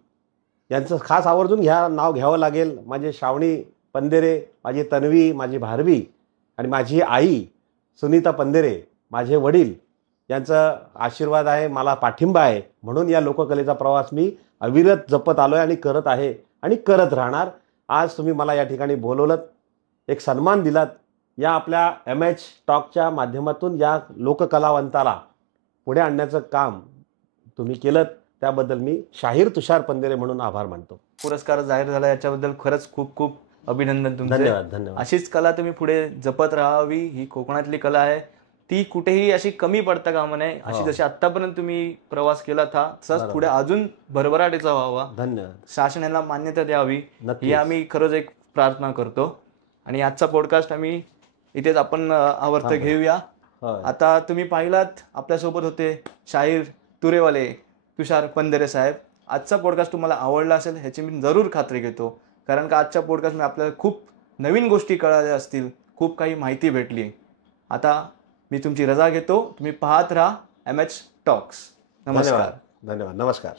यांचं खास आवर्जून नाव घ्यावं लागेल. माझे श्रावणी पंधेरे, माझी तन्वी, माझी भारवी आणि माझी आई सुनीता पंधेरे, माझे वडील यांचा आशीर्वाद आहे, मला पाठिंबा आहे. म्हणून या लोककलेचा प्रवास मी अविरत जपत आलो आहे आणि करत आहे आणि करत राहणार. आज तुम्ही मला या ठिकाणी बोलवलं, एक सन्मान दिलात. या आपल्या MH टॉकच्या माध्यमातून या लोककलावंताला पुढे आणण्याचं काम तुम्ही केलं, त्याबद्दल मी शाहीर तुषार पंधेरे म्हणून आभार मानतो. पुरस्कार जाहीर झाला याच्याबद्दल खरंच खूप खूप अभिनंदन तुमचे. धन्यवाद. अशीच कला तुम्ही पुढे जपत राहावी. ही कोकणातली कला आहे, ती कुठेही अशी कमी पडता कामा नये. अशी जशी आतापर्यंत तुम्ही प्रवास केला था तसंच पुढे अजून भरभराटीचा व्हावा. धन्यवाद. शासनाला मान्यता द्यावी ही आम्ही खरंच एक प्रार्थना करतो. आणि आजचा पॉडकास्ट आम्ही इथेच आपण आवर्त घेऊया. आता तुम्ही पाहिलात आपल्यासोबत होते शाहीर तुरेवाले तुषार पंधेरे साहेब. आजचा पॉडकास्ट तुम्हाला आवडला असेल ह्याची मी जरूर खात्री घेतो, कारण का आजच्या पॉडकास्टमध्ये आपल्याला खूप नवीन गोष्टी कळाल्या असतील, खूप काही माहिती भेटली. आता मी तुमची रजा घेतो. तुम्ही पाहत राहा MH टॉक्स. नमस्कार. धन्यवाद. नमस्कार.